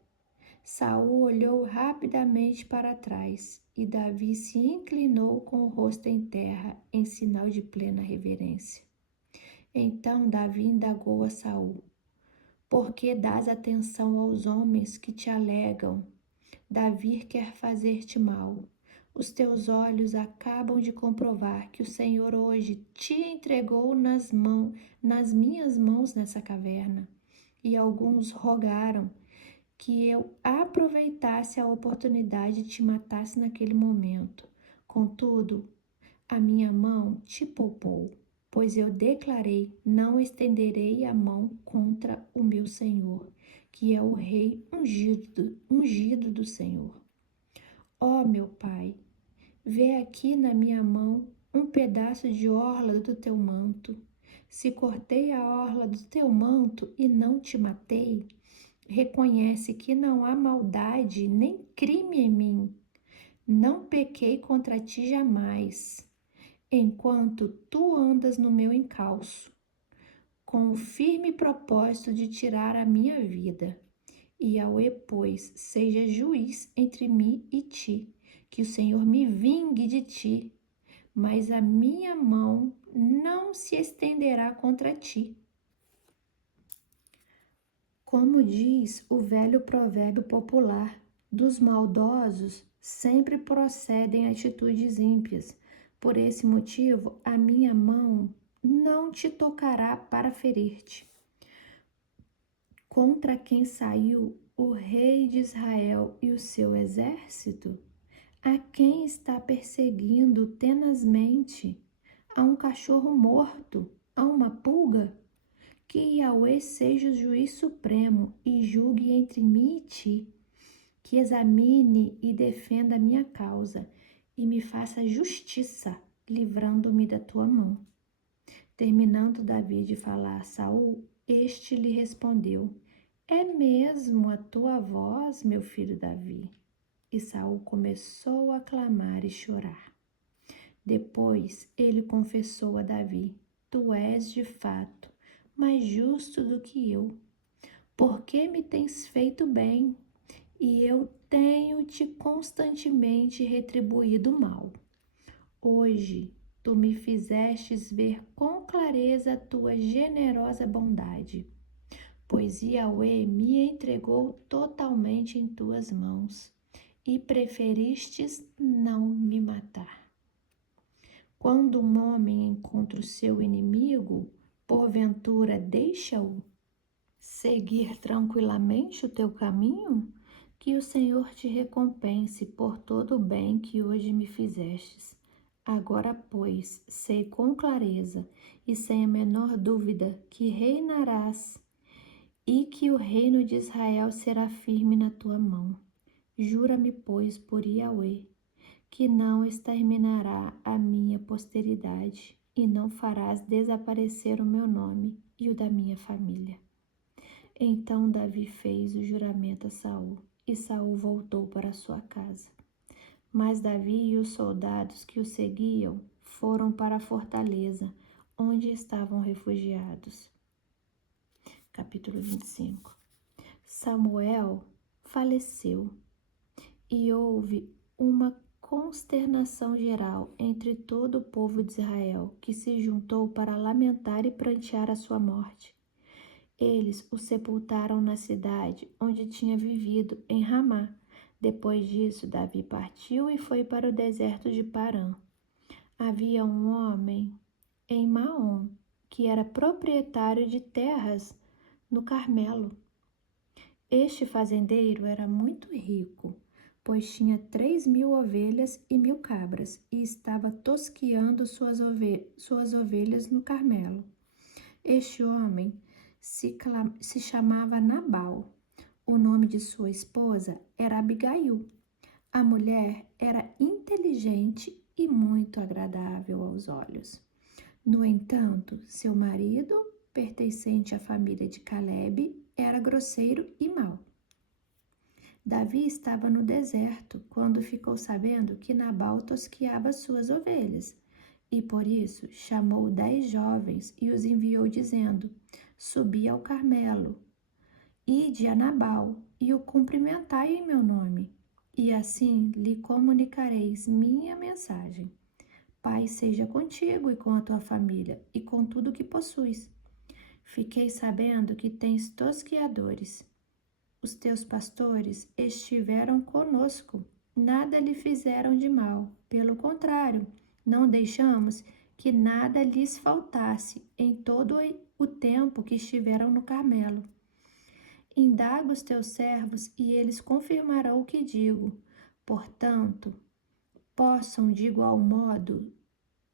Saul olhou rapidamente para trás e Davi se inclinou com o rosto em terra, em sinal de plena reverência. Então Davi indagou a Saul: "Por que dás atenção aos homens que te alegam? Davi quer fazer-te mal. Os teus olhos acabam de comprovar que o Senhor hoje te entregou nas minhas mãos nessa caverna." E alguns rogaram que eu aproveitasse a oportunidade e te matasse naquele momento. Contudo, a minha mão te poupou, pois eu declarei: não estenderei a mão contra o meu Senhor, que é o rei ungido do Senhor. Ó meu pai, vê aqui na minha mão um pedaço de orla do teu manto. Se cortei a orla do teu manto e não te matei, reconhece que não há maldade nem crime em mim. Não pequei contra ti jamais, enquanto tu andas no meu encalço, com o firme propósito de tirar a minha vida. Yahweh, pois, seja juiz entre mim e ti, que o Senhor me vingue de ti, mas a minha mão não se estenderá contra ti. Como diz o velho provérbio popular, dos maldosos sempre procedem atitudes ímpias. Por esse motivo, a minha mão não te tocará para ferir-te. Contra quem saiu o rei de Israel e o seu exército? A quem está perseguindo tenazmente? A um cachorro morto? A uma pulga? Que Yahweh seja o juiz supremo e julgue entre mim e ti, que examine e defenda a minha causa e me faça justiça, livrando-me da tua mão. Terminando Davi de falar a Saul, este lhe respondeu: É mesmo a tua voz, meu filho Davi? E Saul começou a clamar e chorar. Depois ele confessou a Davi: Tu és de fato mais justo do que eu, porque me tens feito bem, e eu tenho-te constantemente retribuído mal. Hoje tu me fizestes ver com clareza a tua generosa bondade, pois Yahweh me entregou totalmente em tuas mãos, e preferistes não me matar. Quando um homem encontra o seu inimigo, porventura deixa-o seguir tranquilamente o teu caminho? Que o Senhor te recompense por todo o bem que hoje me fizestes. Agora, pois, sei com clareza e sem a menor dúvida que reinarás e que o reino de Israel será firme na tua mão. Jura-me, pois, por Yahweh, que não exterminará a minha posteridade e não farás desaparecer o meu nome e o da minha família. Então Davi fez o juramento a Saul, e Saul voltou para sua casa. Mas Davi e os soldados que o seguiam foram para a fortaleza, onde estavam refugiados. Capítulo 25. Samuel faleceu, e houve uma consternação geral entre todo o povo de Israel, que se juntou para lamentar e prantear a sua morte. Eles o sepultaram na cidade onde tinha vivido, em Ramá. Depois disso, Davi partiu e foi para o deserto de Parã. Havia um homem em Maom, que era proprietário de terras no Carmelo. Este fazendeiro era muito rico, pois tinha 3.000 ovelhas e 1.000 cabras, e estava tosqueando suas ovelhas no Carmelo. Este homem se chamava Nabal. O nome de sua esposa era Abigail. A mulher era inteligente e muito agradável aos olhos. No entanto, seu marido, pertencente à família de Calebe, era grosseiro e mau. Davi estava no deserto quando ficou sabendo que Nabal tosqueava suas ovelhas, e por isso chamou 10 jovens e os enviou dizendo: Subi ao Carmelo, ide a Nabal e o cumprimentai em meu nome, e assim lhe comunicareis minha mensagem. Paz seja contigo e com a tua família e com tudo o que possuis. Fiquei sabendo que tens tosqueadores. Os teus pastores estiveram conosco, nada lhe fizeram de mal. Pelo contrário, não deixamos que nada lhes faltasse em todo o tempo que estiveram no Carmelo. Indaga os teus servos e eles confirmarão o que digo. Portanto, possam de igual modo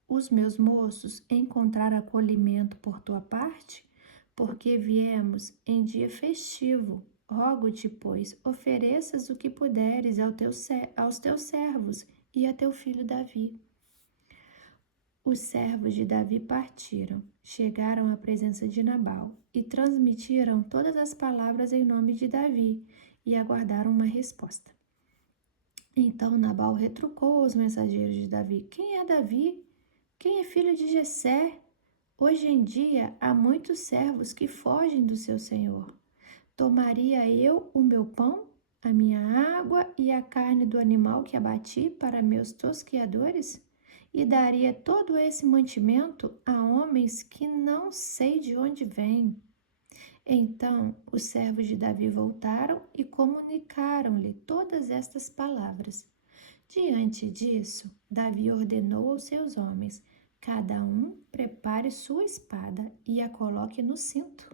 os meus moços encontrar acolhimento por tua parte? Porque viemos em dia festivo. Rogo-te, pois, ofereças o que puderes aos teus servos e a teu filho Davi. Os servos de Davi partiram, chegaram à presença de Nabal e transmitiram todas as palavras em nome de Davi e aguardaram uma resposta. Então Nabal retrucou aos mensageiros de Davi: Quem é Davi? Quem é filho de Jessé? Hoje em dia há muitos servos que fogem do seu senhor. Tomaria eu o meu pão, a minha água e a carne do animal que abati para meus tosquiadores? E daria todo esse mantimento a homens que não sei de onde vêm. Então os servos de Davi voltaram e comunicaram-lhe todas estas palavras. Diante disso, Davi ordenou aos seus homens: cada um prepare sua espada e a coloque no cinto.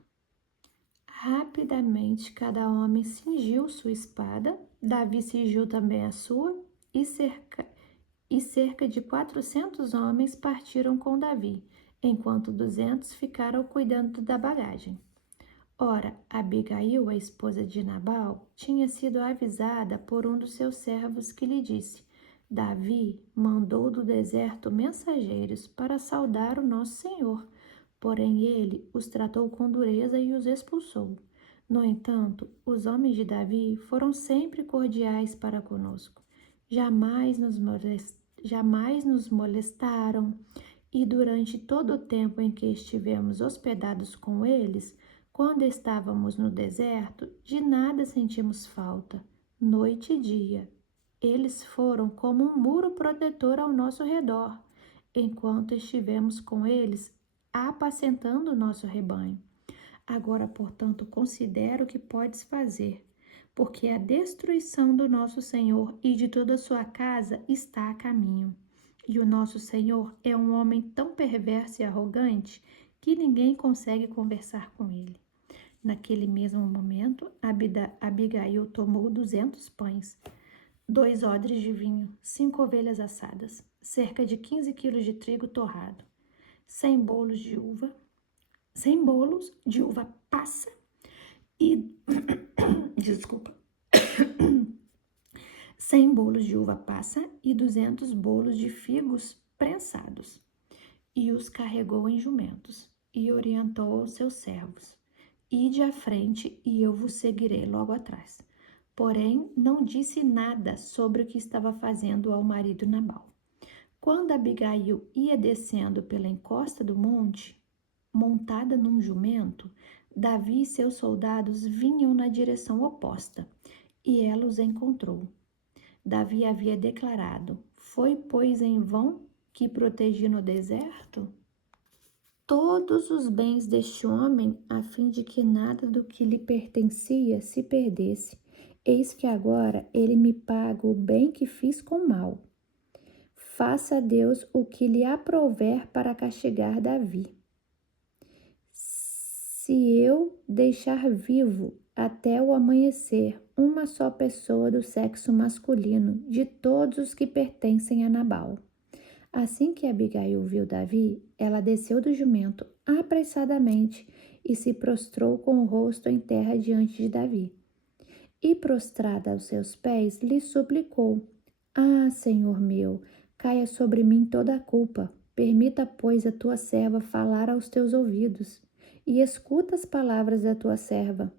Rapidamente, cada homem cingiu sua espada, Davi cingiu também a sua, e cerca de 400 homens partiram com Davi, enquanto 200 ficaram cuidando da bagagem. Ora, Abigail, a esposa de Nabal, tinha sido avisada por um dos seus servos que lhe disse: Davi mandou do deserto mensageiros para saudar o nosso senhor, porém ele os tratou com dureza e os expulsou. No entanto, os homens de Davi foram sempre cordiais para conosco. Jamais nos molestaram, e durante todo o tempo em que estivemos hospedados com eles, quando estávamos no deserto, de nada sentimos falta, noite e dia. Eles foram como um muro protetor ao nosso redor, enquanto estivemos com eles apacentando o nosso rebanho. Agora, portanto, considero o que podes fazer, porque a destruição do nosso Senhor e de toda a sua casa está a caminho. E o nosso Senhor é um homem tão perverso e arrogante que ninguém consegue conversar com ele. Naquele mesmo momento, Abigail tomou 200 pães, 2 odres de vinho, 5 ovelhas assadas, cerca de 15 quilos de trigo torrado, 100 bolos de uva, 100 bolos de uva passa e... Desculpa. 100 bolos de uva passa e 200 bolos de figos prensados. E os carregou em jumentos e orientou aos seus servos: Ide à frente e eu vos seguirei logo atrás. Porém, não disse nada sobre o que estava fazendo ao marido Nabal. Quando Abigail ia descendo pela encosta do monte, montada num jumento, Davi e seus soldados vinham na direção oposta, e ela os encontrou. Davi havia declarado: Foi, pois, em vão que protegi no deserto todos os bens deste homem, a fim de que nada do que lhe pertencia se perdesse. Eis que agora ele me paga o bem que fiz com mal. Faça Deus o que lhe aprouver para castigar Davi. Se eu deixar vivo até o amanhecer uma só pessoa do sexo masculino de todos os que pertencem a Nabal. Assim que Abigail viu Davi, ela desceu do jumento apressadamente e se prostrou com o rosto em terra diante de Davi. E prostrada aos seus pés, lhe suplicou: Ah, Senhor meu, caia sobre mim toda a culpa. Permita, pois, a tua serva falar aos teus ouvidos, e escuta as palavras da tua serva.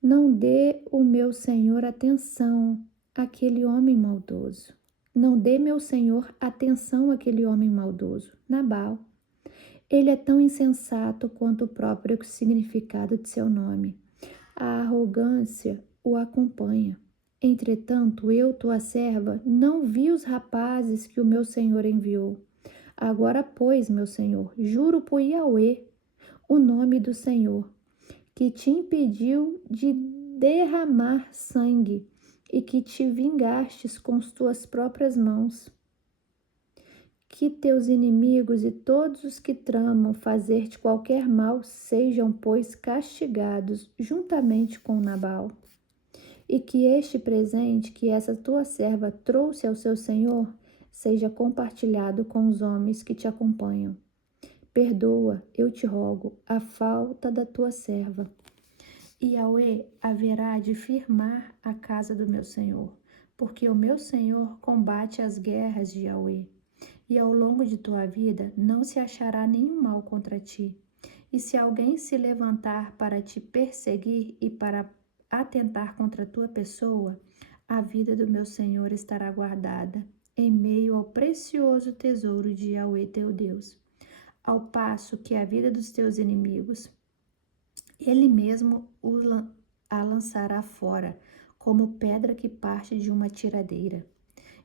Não dê o meu senhor atenção àquele homem maldoso. Não dê, meu senhor, atenção àquele homem maldoso, Nabal. Ele é tão insensato quanto o próprio significado de seu nome. A arrogância o acompanha. Entretanto, eu, tua serva, não vi os rapazes que o meu senhor enviou. Agora, pois, meu senhor, juro por Yahweh, o nome do Senhor, que te impediu de derramar sangue e que te vingastes com as tuas próprias mãos. Que teus inimigos e todos os que tramam fazer-te qualquer mal sejam, pois, castigados juntamente com Nabal. E que este presente que essa tua serva trouxe ao seu senhor seja compartilhado com os homens que te acompanham. Perdoa, eu te rogo, a falta da tua serva. E Yahweh haverá de firmar a casa do meu senhor, porque o meu senhor combate as guerras de Yahweh. E ao longo de tua vida não se achará nenhum mal contra ti. E se alguém se levantar para te perseguir e para atentar contra a tua pessoa, a vida do meu Senhor estará guardada em meio ao precioso tesouro de Yahweh teu Deus, ao passo que a vida dos teus inimigos, ele mesmo a lançará fora, como pedra que parte de uma tiradeira.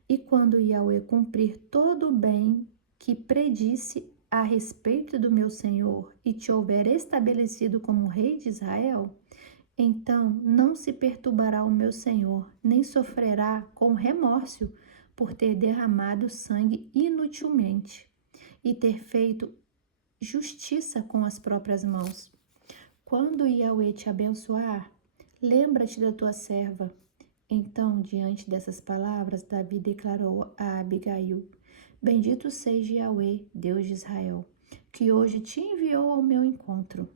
E quando Yahweh cumprir todo o bem que predisse a respeito do meu Senhor e te houver estabelecido como rei de Israel, então não se perturbará o meu Senhor, nem sofrerá com remorso por ter derramado sangue inutilmente e ter feito justiça com as próprias mãos. Quando Yahweh te abençoar, lembra-te da tua serva. Então, diante dessas palavras, Davi declarou a Abigail: Bendito seja Yahweh, Deus de Israel, que hoje te enviou ao meu encontro.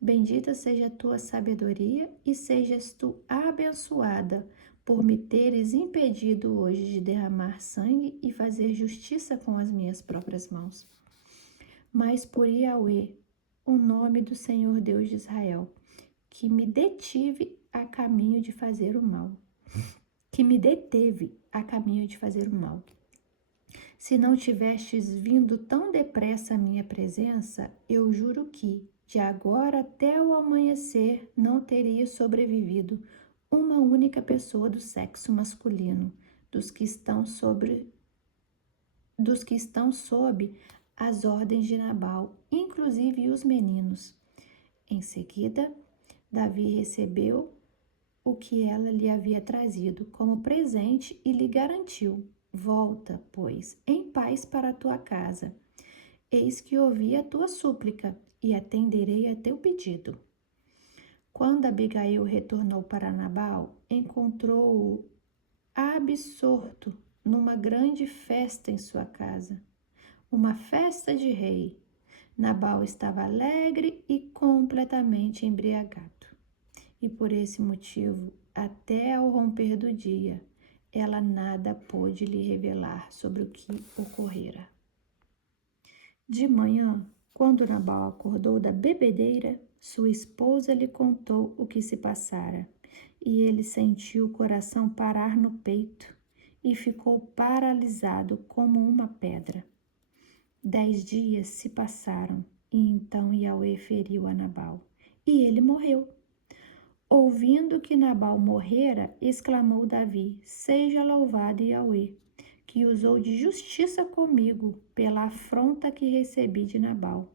Bendita seja a tua sabedoria e sejas tu abençoada por me teres impedido hoje de derramar sangue e fazer justiça com as minhas próprias mãos. Mas por Yahweh, o nome do Senhor Deus de Israel, que me detive a caminho de fazer o mal. Que me deteve a caminho de fazer o mal. Se não tivestes vindo tão depressa à minha presença, eu juro que, de agora até o amanhecer, não teria sobrevivido uma única pessoa do sexo masculino, dos que estão sob as ordens de Nabal, inclusive os meninos. Em seguida, Davi recebeu o que ela lhe havia trazido como presente e lhe garantiu: Volta, pois, em paz para a tua casa. Eis que ouvi a tua súplica e atenderei a teu pedido. Quando Abigail retornou para Nabal, encontrou-o absorto numa grande festa em sua casa, uma festa de rei. Nabal estava alegre e completamente embriagado. E por esse motivo, até ao romper do dia, ela nada pôde lhe revelar sobre o que ocorrera. De manhã, quando Nabal acordou da bebedeira, sua esposa lhe contou o que se passara, e ele sentiu o coração parar no peito e ficou paralisado como uma pedra. 10 dias se passaram, e então Yahweh feriu a Nabal, e ele morreu. Ouvindo que Nabal morrera, exclamou Davi: Seja louvado Yahweh, que usou de justiça comigo pela afronta que recebi de Nabal,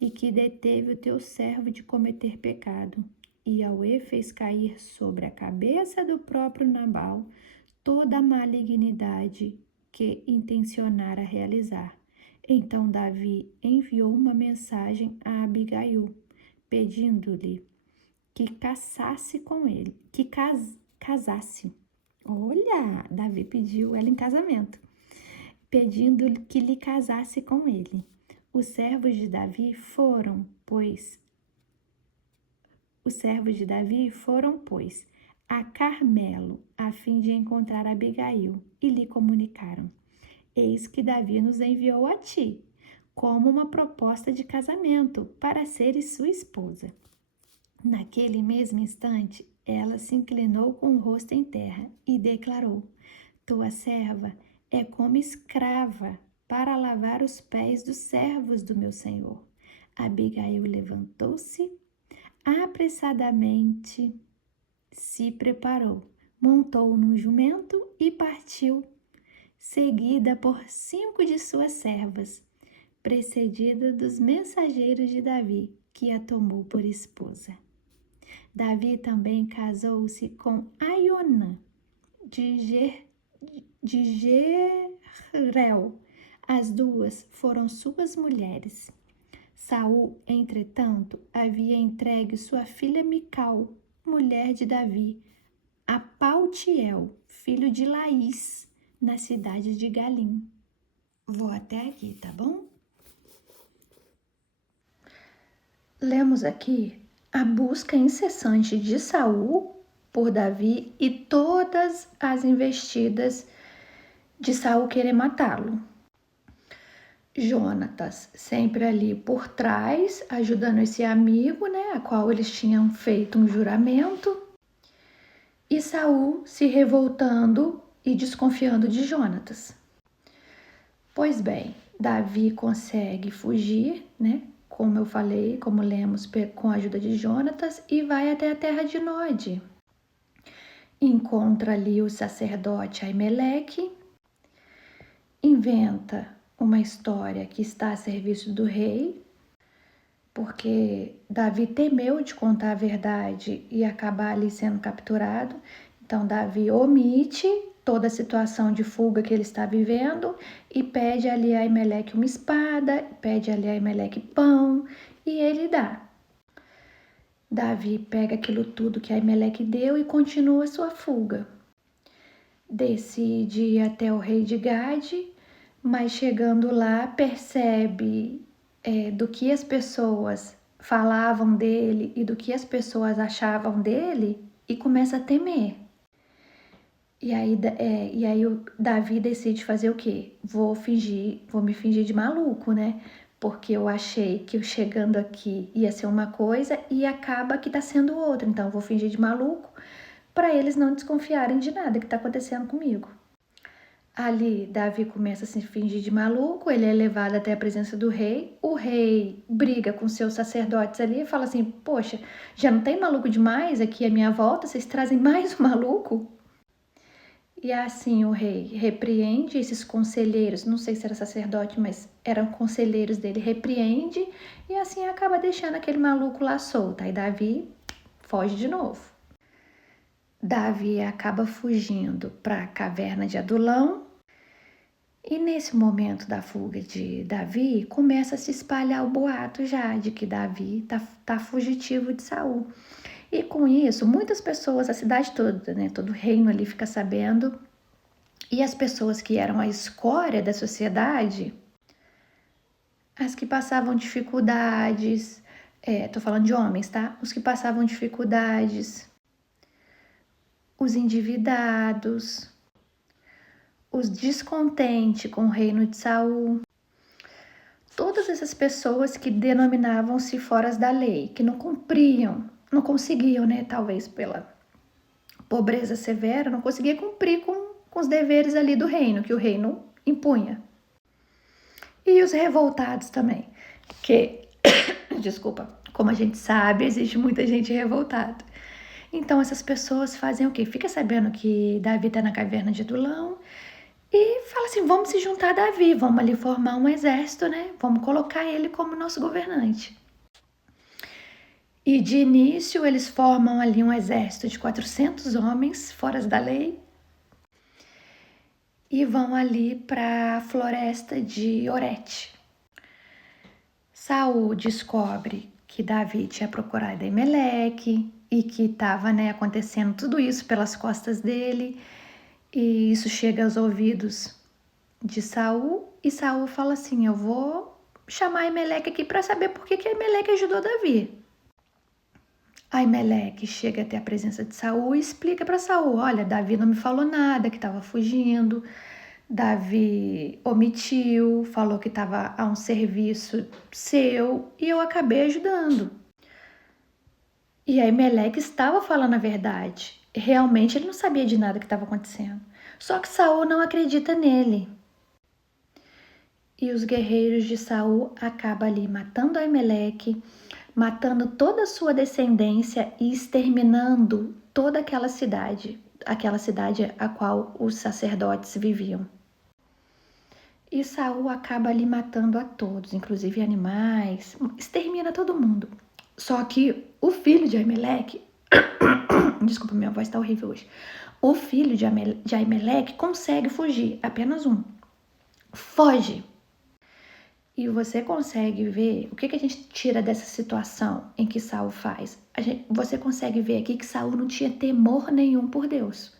e que deteve o teu servo de cometer pecado. E Yahweh fez cair sobre a cabeça do próprio Nabal toda a malignidade que intencionara realizar. Então Davi enviou uma mensagem a Abigail, pedindo-lhe que casasse com ele, casasse. Olha, Davi pediu ela em casamento, pedindo que lhe casasse com ele. Os servos de Davi foram, pois, a Carmelo, a fim de encontrar Abigail, e lhe comunicaram: Eis que Davi nos enviou a ti, como uma proposta de casamento, para seres sua esposa. Naquele mesmo instante, ela se inclinou com o rosto em terra e declarou: Tua serva é como escrava para lavar os pés dos servos do meu senhor. Abigail levantou-se, apressadamente se preparou, montou num jumento e partiu, seguida por 5 de suas servas, precedida dos mensageiros de Davi, que a tomou por esposa. Davi também casou-se com Aionã de Jezreel. As duas foram suas mulheres. Saul, entretanto, havia entregue sua filha Mical, mulher de Davi, a Paltiel, filho de Laís, na cidade de Galim. Vou até aqui, tá bom? Lemos aqui a busca incessante de Saul por Davi e todas as investidas de Saul querer matá-lo. Jonatas sempre ali por trás, ajudando esse amigo, né, a qual eles tinham feito um juramento. e Saul se revoltando e desconfiando de Jonatas. Pois bem, Davi consegue fugir, né? Como eu falei, como lemos, com a ajuda de Jonatas, e vai até a terra de Nod. Encontra ali o sacerdote Aimeleque, inventa uma história que está a serviço do rei, porque Davi temeu de contar a verdade e acabar ali sendo capturado. Então Davi omite toda a situação de fuga que ele está vivendo e pede ali a Aimeleque uma espada, pede ali a Aimeleque pão, e ele dá. Davi pega aquilo tudo que Aimeleque deu e continua sua fuga. Decide ir até o rei de Gade, mas chegando lá percebe do que as pessoas falavam dele e do que as pessoas achavam dele e começa a temer. E aí o Davi decide fazer o quê? Vou me fingir de maluco, né? Porque eu achei que eu chegando aqui ia ser uma coisa e acaba que tá sendo outra. Então eu vou fingir de maluco para eles não desconfiarem de nada que tá acontecendo comigo. Ali, Davi começa a se fingir de maluco, ele é levado até a presença do rei. O rei briga com seus sacerdotes ali e fala assim: poxa, já não tem maluco demais aqui à minha volta? Vocês trazem mais um maluco? E assim o rei repreende esses conselheiros, não sei se era sacerdote, mas eram conselheiros dele, repreende e assim acaba deixando aquele maluco lá solto. Aí Davi foge de novo. Davi acaba fugindo para a caverna de Adulão. E nesse momento da fuga de Davi, começa a se espalhar o boato já de que Davi tá fugitivo de Saul. E com isso, muitas pessoas, a cidade toda, né, todo o reino ali fica sabendo. E as pessoas que eram a escória da sociedade, as que passavam dificuldades, tô falando de homens, tá? Os que passavam dificuldades, os endividados, os descontentes com o reino de Saul, todas essas pessoas que denominavam-se fora da lei, que não cumpriam, não conseguiam, né, talvez pela pobreza severa, não conseguia cumprir com os deveres ali do reino, que o reino impunha. E os revoltados também, que, desculpa, como a gente sabe, existe muita gente revoltada. Então essas pessoas fazem o quê? Fica sabendo que Davi está na caverna de Adulão e fala assim, vamos se juntar a Davi, vamos ali formar um exército, né? Vamos colocar ele como nosso governante. E de início eles formam ali um exército de 400 homens, fora da lei, e vão ali para a floresta de Orete. Saul descobre que Davi tinha procurado Aimeleque e que estava, né, acontecendo tudo isso pelas costas dele, e isso chega aos ouvidos de Saul, e Saul fala assim, eu vou chamar Aimeleque aqui para saber por que Aimeleque ajudou Davi. Aimeleque chega até a presença de Saul e explica para Saul, olha, Davi não me falou nada, que estava fugindo, Davi omitiu, falou que estava a um serviço seu e eu acabei ajudando. E Aimeleque estava falando a verdade. Realmente ele não sabia de nada que estava acontecendo. Só que Saul não acredita nele. E os guerreiros de Saul acabam ali matando Aimeleque, matando toda a sua descendência e exterminando toda aquela cidade a qual os sacerdotes viviam. E Saul acaba ali matando a todos, inclusive animais, extermina todo mundo. Só que o filho de Aimeleque, desculpa, minha voz tá horrível hoje. O filho de Aimeleque consegue fugir, apenas um. Foge. E você consegue ver, o que a gente tira dessa situação em que Saul faz? Você consegue ver aqui que Saul não tinha temor nenhum por Deus.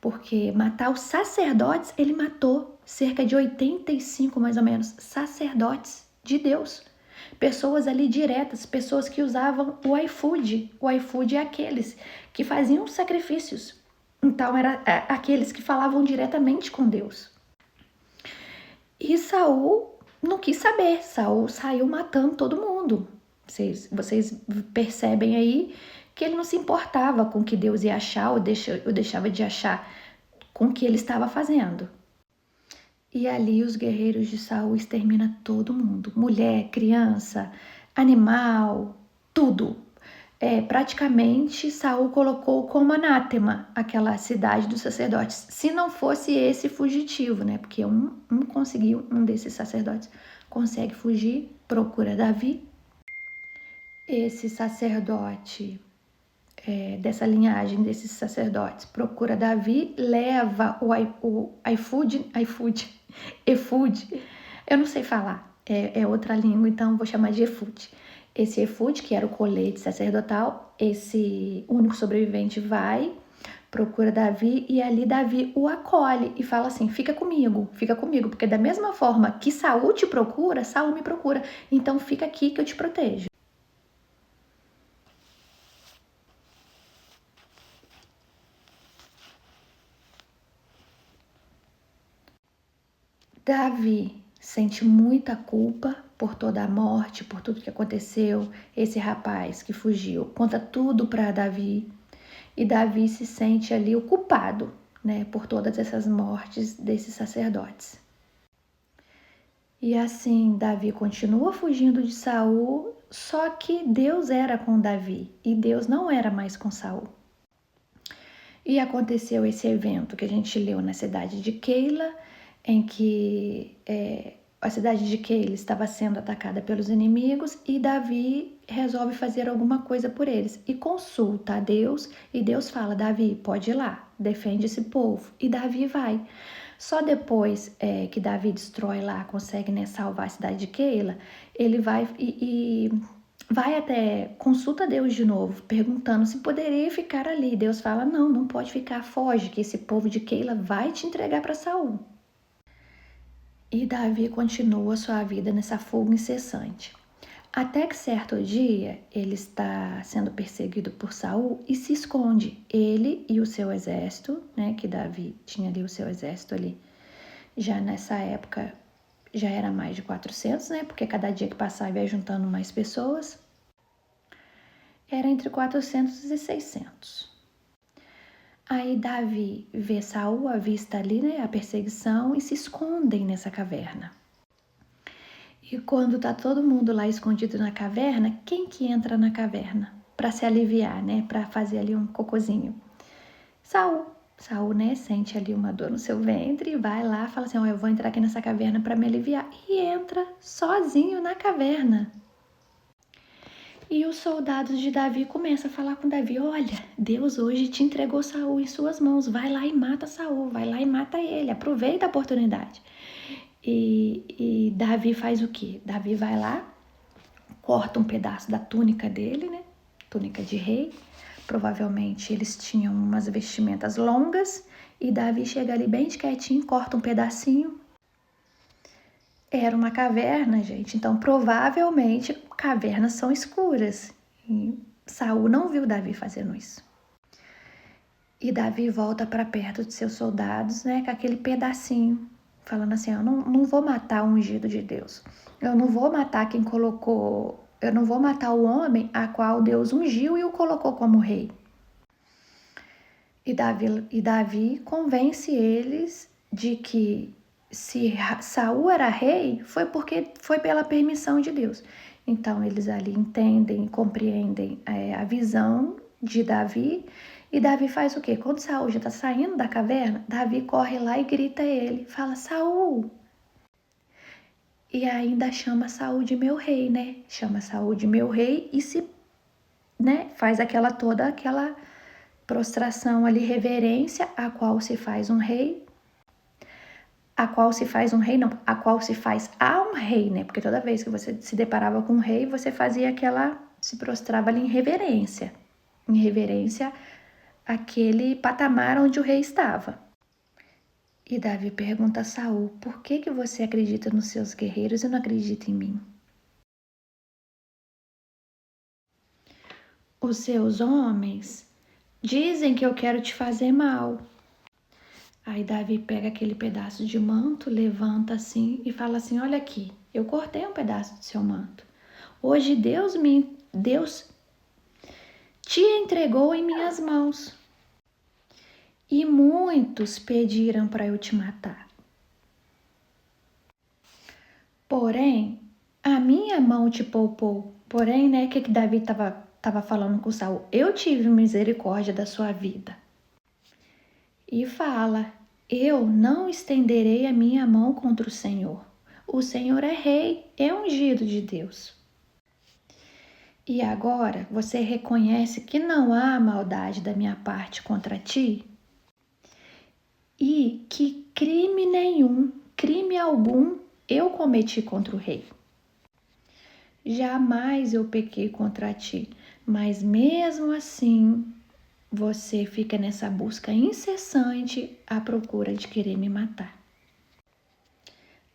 Porque matar os sacerdotes, ele matou cerca de 85, mais ou menos, sacerdotes de Deus. Pessoas ali diretas, pessoas que usavam o iFood. O iFood é aqueles que faziam sacrifícios. Então, era aqueles que falavam diretamente com Deus. E Saul não quis saber. Saul saiu matando todo mundo. Vocês percebem aí que ele não se importava com o que Deus ia achar ou deixava de achar com o que ele estava fazendo. E ali os guerreiros de Saul exterminam todo mundo, mulher, criança, animal, tudo. Praticamente Saul colocou como anátema aquela cidade dos sacerdotes, se não fosse esse fugitivo, né? Porque um desses sacerdotes consegue fugir, procura Davi. Esse sacerdote, dessa linhagem desses sacerdotes, procura Davi, leva o efúde, eu não sei falar, é outra língua, então vou chamar de efúde. Esse efúde, que era o colete sacerdotal, esse único sobrevivente vai, procura Davi e ali Davi o acolhe e fala assim, fica comigo, porque da mesma forma que Saul te procura, Saul me procura, então fica aqui que eu te protejo. Davi sente muita culpa por toda a morte, por tudo que aconteceu. Esse rapaz que fugiu conta tudo para Davi e Davi se sente ali o culpado, né, por todas essas mortes desses sacerdotes. E assim Davi continua fugindo de Saul, só que Deus era com Davi e Deus não era mais com Saul. E aconteceu esse evento que a gente leu na cidade de Keila, em que a cidade de Keila estava sendo atacada pelos inimigos e Davi resolve fazer alguma coisa por eles e consulta a Deus e Deus fala, Davi, pode ir lá, defende esse povo. E Davi vai. Só depois que Davi destrói lá, consegue, né, salvar a cidade de Keila, ele vai e vai até, consulta Deus de novo, perguntando se poderia ficar ali. Deus fala, não pode ficar, foge, que esse povo de Keila vai te entregar para Saul. E Davi continua sua vida nessa fuga incessante. Até que certo dia ele está sendo perseguido por Saul e se esconde. Ele e o seu exército, né, que Davi tinha ali o seu exército ali. Já nessa época já era mais de 400, né, porque cada dia que passava ia juntando mais pessoas. Era entre 400 e 600. Aí Davi vê Saul, avista ali, né, a perseguição e se escondem nessa caverna. E quando tá todo mundo lá escondido na caverna, quem que entra na caverna para se aliviar, né, para fazer ali um cocozinho? Saul. Saul, né, sente ali uma dor no seu ventre e vai lá, fala assim, eu vou entrar aqui nessa caverna para me aliviar. E entra sozinho na caverna. E os soldados de Davi começam a falar com Davi, olha, Deus hoje te entregou Saul em suas mãos, vai lá e mata Saul, vai lá e mata ele, aproveita a oportunidade. E Davi faz o quê? Davi vai lá, corta um pedaço da túnica dele, né? Túnica de rei. Provavelmente eles tinham umas vestimentas longas e Davi chega ali bem de quietinho, corta um pedacinho. Era uma caverna, gente, então provavelmente cavernas são escuras. E Saul não viu Davi fazendo isso. E Davi volta para perto de seus soldados, né, com aquele pedacinho, falando assim, eu não vou matar o ungido de Deus. Eu não vou matar quem colocou, eu não vou matar o homem a qual Deus ungiu e o colocou como rei. E Davi convence eles de que se Saul era rei, foi pela permissão de Deus. Então eles ali entendem, compreendem a visão de Davi. E Davi faz o quê? Quando Saul já está saindo da caverna, Davi corre lá e grita a ele, fala, Saul! E ainda chama Saul de meu rei, né? Chama Saul de meu rei e faz toda aquela prostração ali, reverência, a qual se faz um rei. A qual se faz a um rei, né? Porque toda vez que você se deparava com um rei, você fazia se prostrava ali em reverência. Em reverência àquele patamar onde o rei estava. E Davi pergunta a Saul, por que você acredita nos seus guerreiros e não acredita em mim? Os seus homens dizem que eu quero te fazer mal. Aí Davi pega aquele pedaço de manto, levanta assim e fala assim, olha aqui, eu cortei um pedaço do seu manto. Hoje Deus te entregou em minhas mãos. E muitos pediram para eu te matar. Porém, a minha mão te poupou. Porém, né, o que Davi estava falando com Saul? Eu tive misericórdia da sua vida. E fala, eu não estenderei a minha mão contra o Senhor. O Senhor é rei, é ungido de Deus. E agora você reconhece que não há maldade da minha parte contra ti? E que crime algum eu cometi contra o rei. Jamais eu pequei contra ti, mas mesmo assim você fica nessa busca incessante à procura de querer me matar.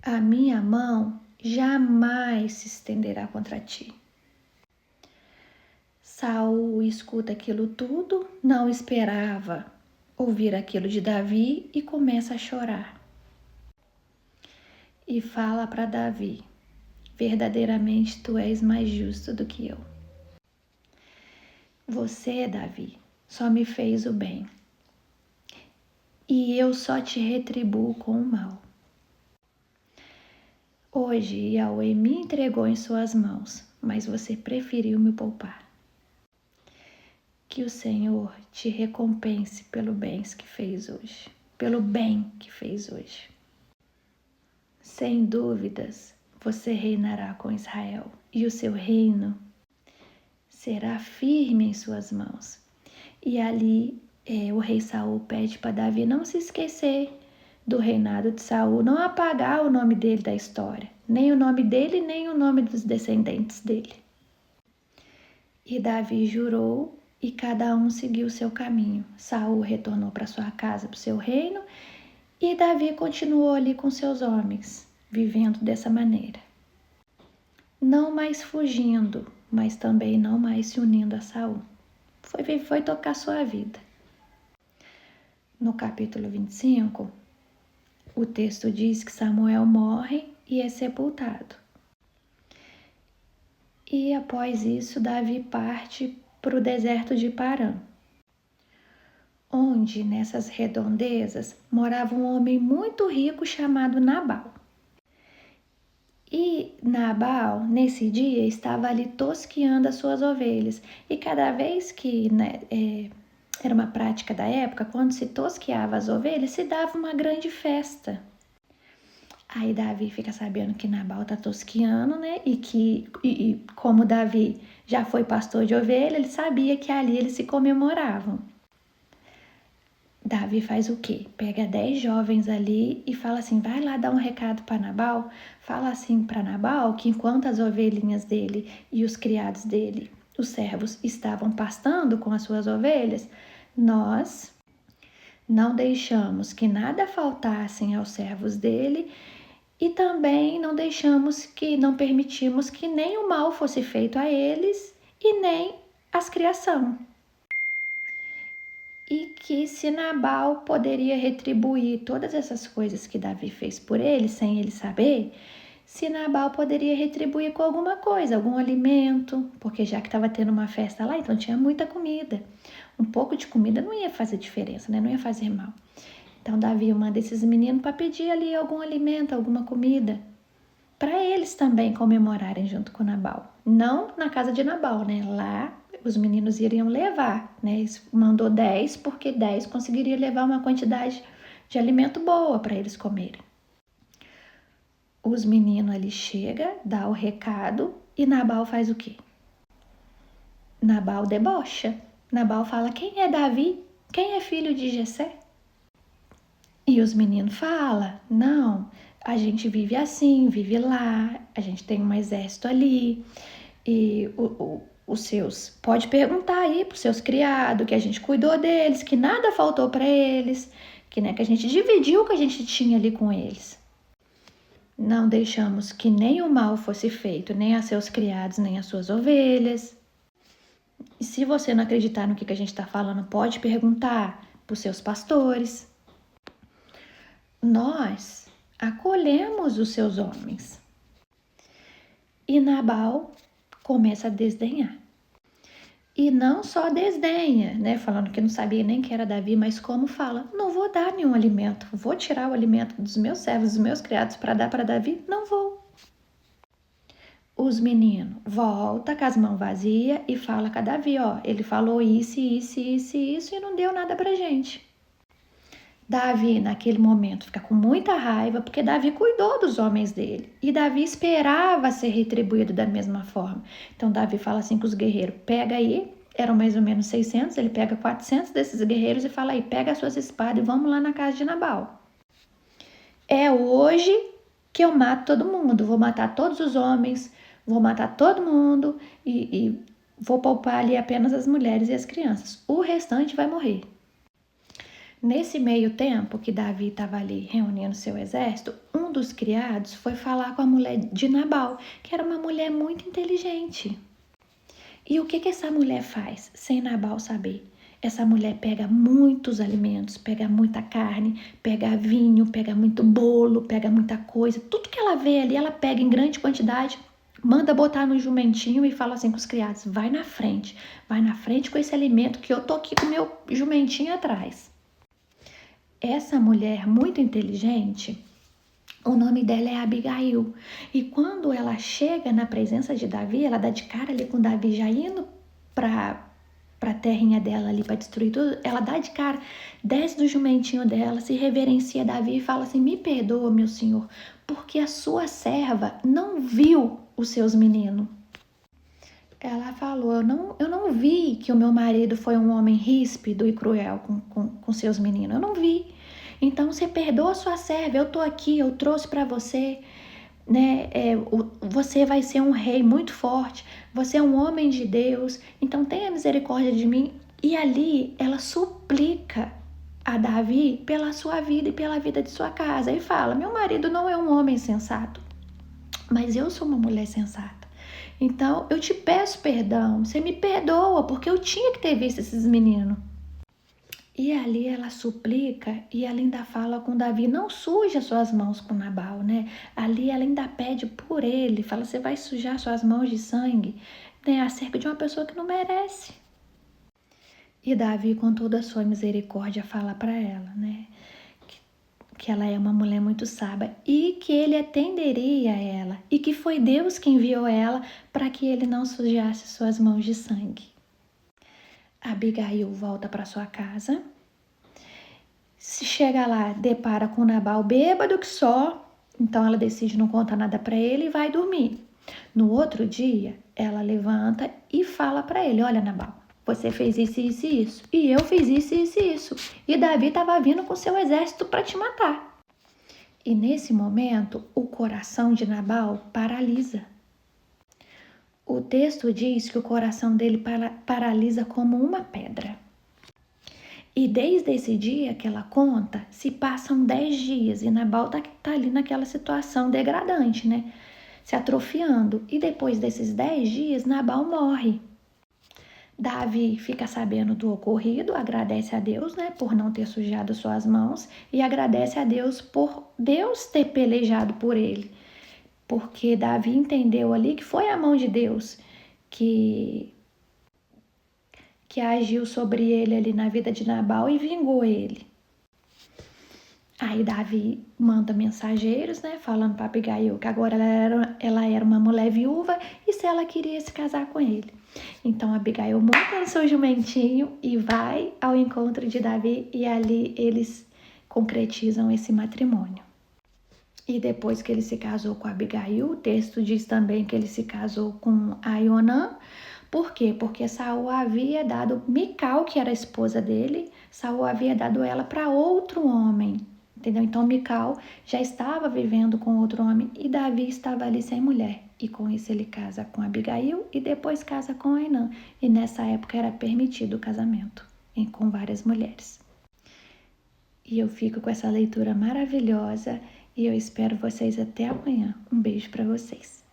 A minha mão jamais se estenderá contra ti. Saul escuta aquilo tudo, não esperava ouvir aquilo de Davi e começa a chorar. E fala para Davi, verdadeiramente tu és mais justo do que eu. Você, Davi, só me fez o bem e eu só te retribuo com o mal. Hoje Yahweh me entregou em suas mãos, mas você preferiu me poupar. Que o Senhor te recompense pelo bem que fez hoje, pelo bem que fez hoje. Sem dúvidas, você reinará com Israel e o seu reino será firme em suas mãos. E ali o rei Saul pede para Davi não se esquecer do reinado de Saul, não apagar o nome dele da história, nem o nome dele, nem o nome dos descendentes dele. E Davi jurou e cada um seguiu o seu caminho. Saul retornou para sua casa, para o seu reino, e Davi continuou ali com seus homens, vivendo dessa maneira. Não mais fugindo, mas também não mais se unindo a Saul. Foi tocar sua vida. No capítulo 25, o texto diz que Samuel morre e é sepultado. E após isso, Davi parte para o deserto de Parã, onde nessas redondezas morava um homem muito rico chamado Nabal. E Nabal, nesse dia, estava ali tosqueando as suas ovelhas. E cada vez que era uma prática da época, quando se tosqueava as ovelhas, se dava uma grande festa. Aí Davi fica sabendo que Nabal tá tosqueando, né? E como Davi já foi pastor de ovelha, ele sabia que ali eles se comemoravam. Davi faz o quê? Pega 10 jovens ali e fala assim, vai lá dar um recado para Nabal, fala assim para Nabal que enquanto as ovelhinhas dele e os criados dele, os servos, estavam pastando com as suas ovelhas, nós não deixamos que nada faltassem aos servos dele e também não permitimos que nem o mal fosse feito a eles e nem as criação. E que se Nabal poderia retribuir todas essas coisas que Davi fez por ele, sem ele saber, se Nabal poderia retribuir com alguma coisa, algum alimento, porque já que estava tendo uma festa lá, então tinha muita comida. Um pouco de comida não ia fazer diferença, né? Não ia fazer mal. Então Davi manda esses meninos para pedir ali algum alimento, alguma comida, para eles também comemorarem junto com Nabal. Não na casa de Nabal, né? Lá os meninos iriam levar, né? Ele mandou 10 porque 10 conseguiria levar uma quantidade de alimento boa para eles comerem. Os meninos ali chegam, dá o recado e Nabal faz o quê? Nabal debocha. Nabal fala, quem é Davi? Quem é filho de Jessé? E os meninos falam, não, a gente vive assim, vive lá, a gente tem um exército ali, e os seus, pode perguntar aí para os seus criados, que a gente cuidou deles, que nada faltou para eles, que a gente dividiu o que a gente tinha ali com eles. Não deixamos que nem o mal fosse feito, nem a seus criados, nem as suas ovelhas. E se você não acreditar no que a gente está falando, pode perguntar para os seus pastores. Nós acolhemos os seus homens. E Nabal começa a desdenhar. E não só desdenha, né? Falando que não sabia nem que era Davi, mas como fala: não vou dar nenhum alimento, vou tirar o alimento dos meus servos, dos meus criados para dar para Davi? Não vou. Os meninos voltam com as mãos vazias e fala com a Davi: ó, ele falou isso, isso, isso, isso e não deu nada pra gente. Davi, naquele momento, fica com muita raiva porque Davi cuidou dos homens dele e Davi esperava ser retribuído da mesma forma. Então, Davi fala assim com os guerreiros: pega aí, eram mais ou menos 600, ele pega 400 desses guerreiros e fala aí: pega as suas espadas e vamos lá na casa de Nabal. É hoje que eu mato todo mundo, vou matar todos os homens, vou matar todo mundo e vou poupar ali apenas as mulheres e as crianças. O restante vai morrer. Nesse meio tempo que Davi estava ali reunindo seu exército, um dos criados foi falar com a mulher de Nabal, que era uma mulher muito inteligente. E o que essa mulher faz, sem Nabal saber? Essa mulher pega muitos alimentos, pega muita carne, pega vinho, pega muito bolo, pega muita coisa. Tudo que ela vê ali, ela pega em grande quantidade, manda botar no jumentinho e fala assim com os criados: vai na frente com esse alimento que eu tô aqui com o meu jumentinho atrás. Essa mulher muito inteligente, o nome dela é Abigail. E quando ela chega na presença de Davi, ela dá de cara ali com Davi já indo para a terrinha dela ali para destruir tudo. Ela dá de cara, desce do jumentinho dela, se reverencia a Davi e fala assim: me perdoa, meu senhor, porque a sua serva não viu os seus meninos. Ela falou: eu não vi que o meu marido foi um homem ríspido e cruel com seus meninos. Eu não vi. Então você perdoa a sua serva. Eu tô aqui, eu trouxe para você, né? Você vai ser um rei muito forte. Você é um homem de Deus. Então tenha misericórdia de mim. E ali ela suplica a Davi pela sua vida e pela vida de sua casa. E fala: meu marido não é um homem sensato, mas eu sou uma mulher sensata. Então, eu te peço perdão, você me perdoa, porque eu tinha que ter visto esses meninos. E ali ela suplica e ela ainda fala com Davi: não suje as suas mãos com Nabal, né? Ali ela ainda pede por ele, fala: você vai sujar suas mãos de sangue, né? Acerca de uma pessoa que não merece. E Davi, com toda a sua misericórdia, fala para ela, né? Que ela é uma mulher muito sábia e que ele atenderia a ela e que foi Deus que enviou ela para que ele não sujasse suas mãos de sangue. Abigail volta para sua casa, se chega lá, depara com Nabal bêbado que só, então ela decide não contar nada para ele e vai dormir. No outro dia, ela levanta e fala para ele: olha, Nabal, você fez isso, isso e isso. E eu fiz isso, isso e isso. E Davi estava vindo com seu exército para te matar. E nesse momento, o coração de Nabal paralisa. O texto diz que o coração dele paralisa como uma pedra. E desde esse dia que ela conta, se passam 10 dias e Nabal tá ali naquela situação degradante, né? Se atrofiando. E depois desses 10 dias, Nabal morre. Davi fica sabendo do ocorrido, agradece a Deus, né, por não ter sujado suas mãos e agradece a Deus por Deus ter pelejado por ele, porque Davi entendeu ali que foi a mão de Deus que agiu sobre ele ali na vida de Nabal e vingou ele. Aí Davi manda mensageiros, né, falando para Abigail que agora ela era uma mulher viúva e se ela queria se casar com ele. Então Abigail monta no seu jumentinho e vai ao encontro de Davi e ali eles concretizam esse matrimônio. E depois que ele se casou com Abigail, o texto diz também que ele se casou com Aionã. Por quê? Porque Saul havia dado Mical, que era a esposa dele, Saul havia dado ela para outro homem, entendeu? Então Mical já estava vivendo com outro homem e Davi estava ali sem mulher. E com isso ele casa com Abigail e depois casa com Ainã. E nessa época era permitido o casamento com várias mulheres. E eu fico com essa leitura maravilhosa e eu espero vocês até amanhã. Um beijo para vocês.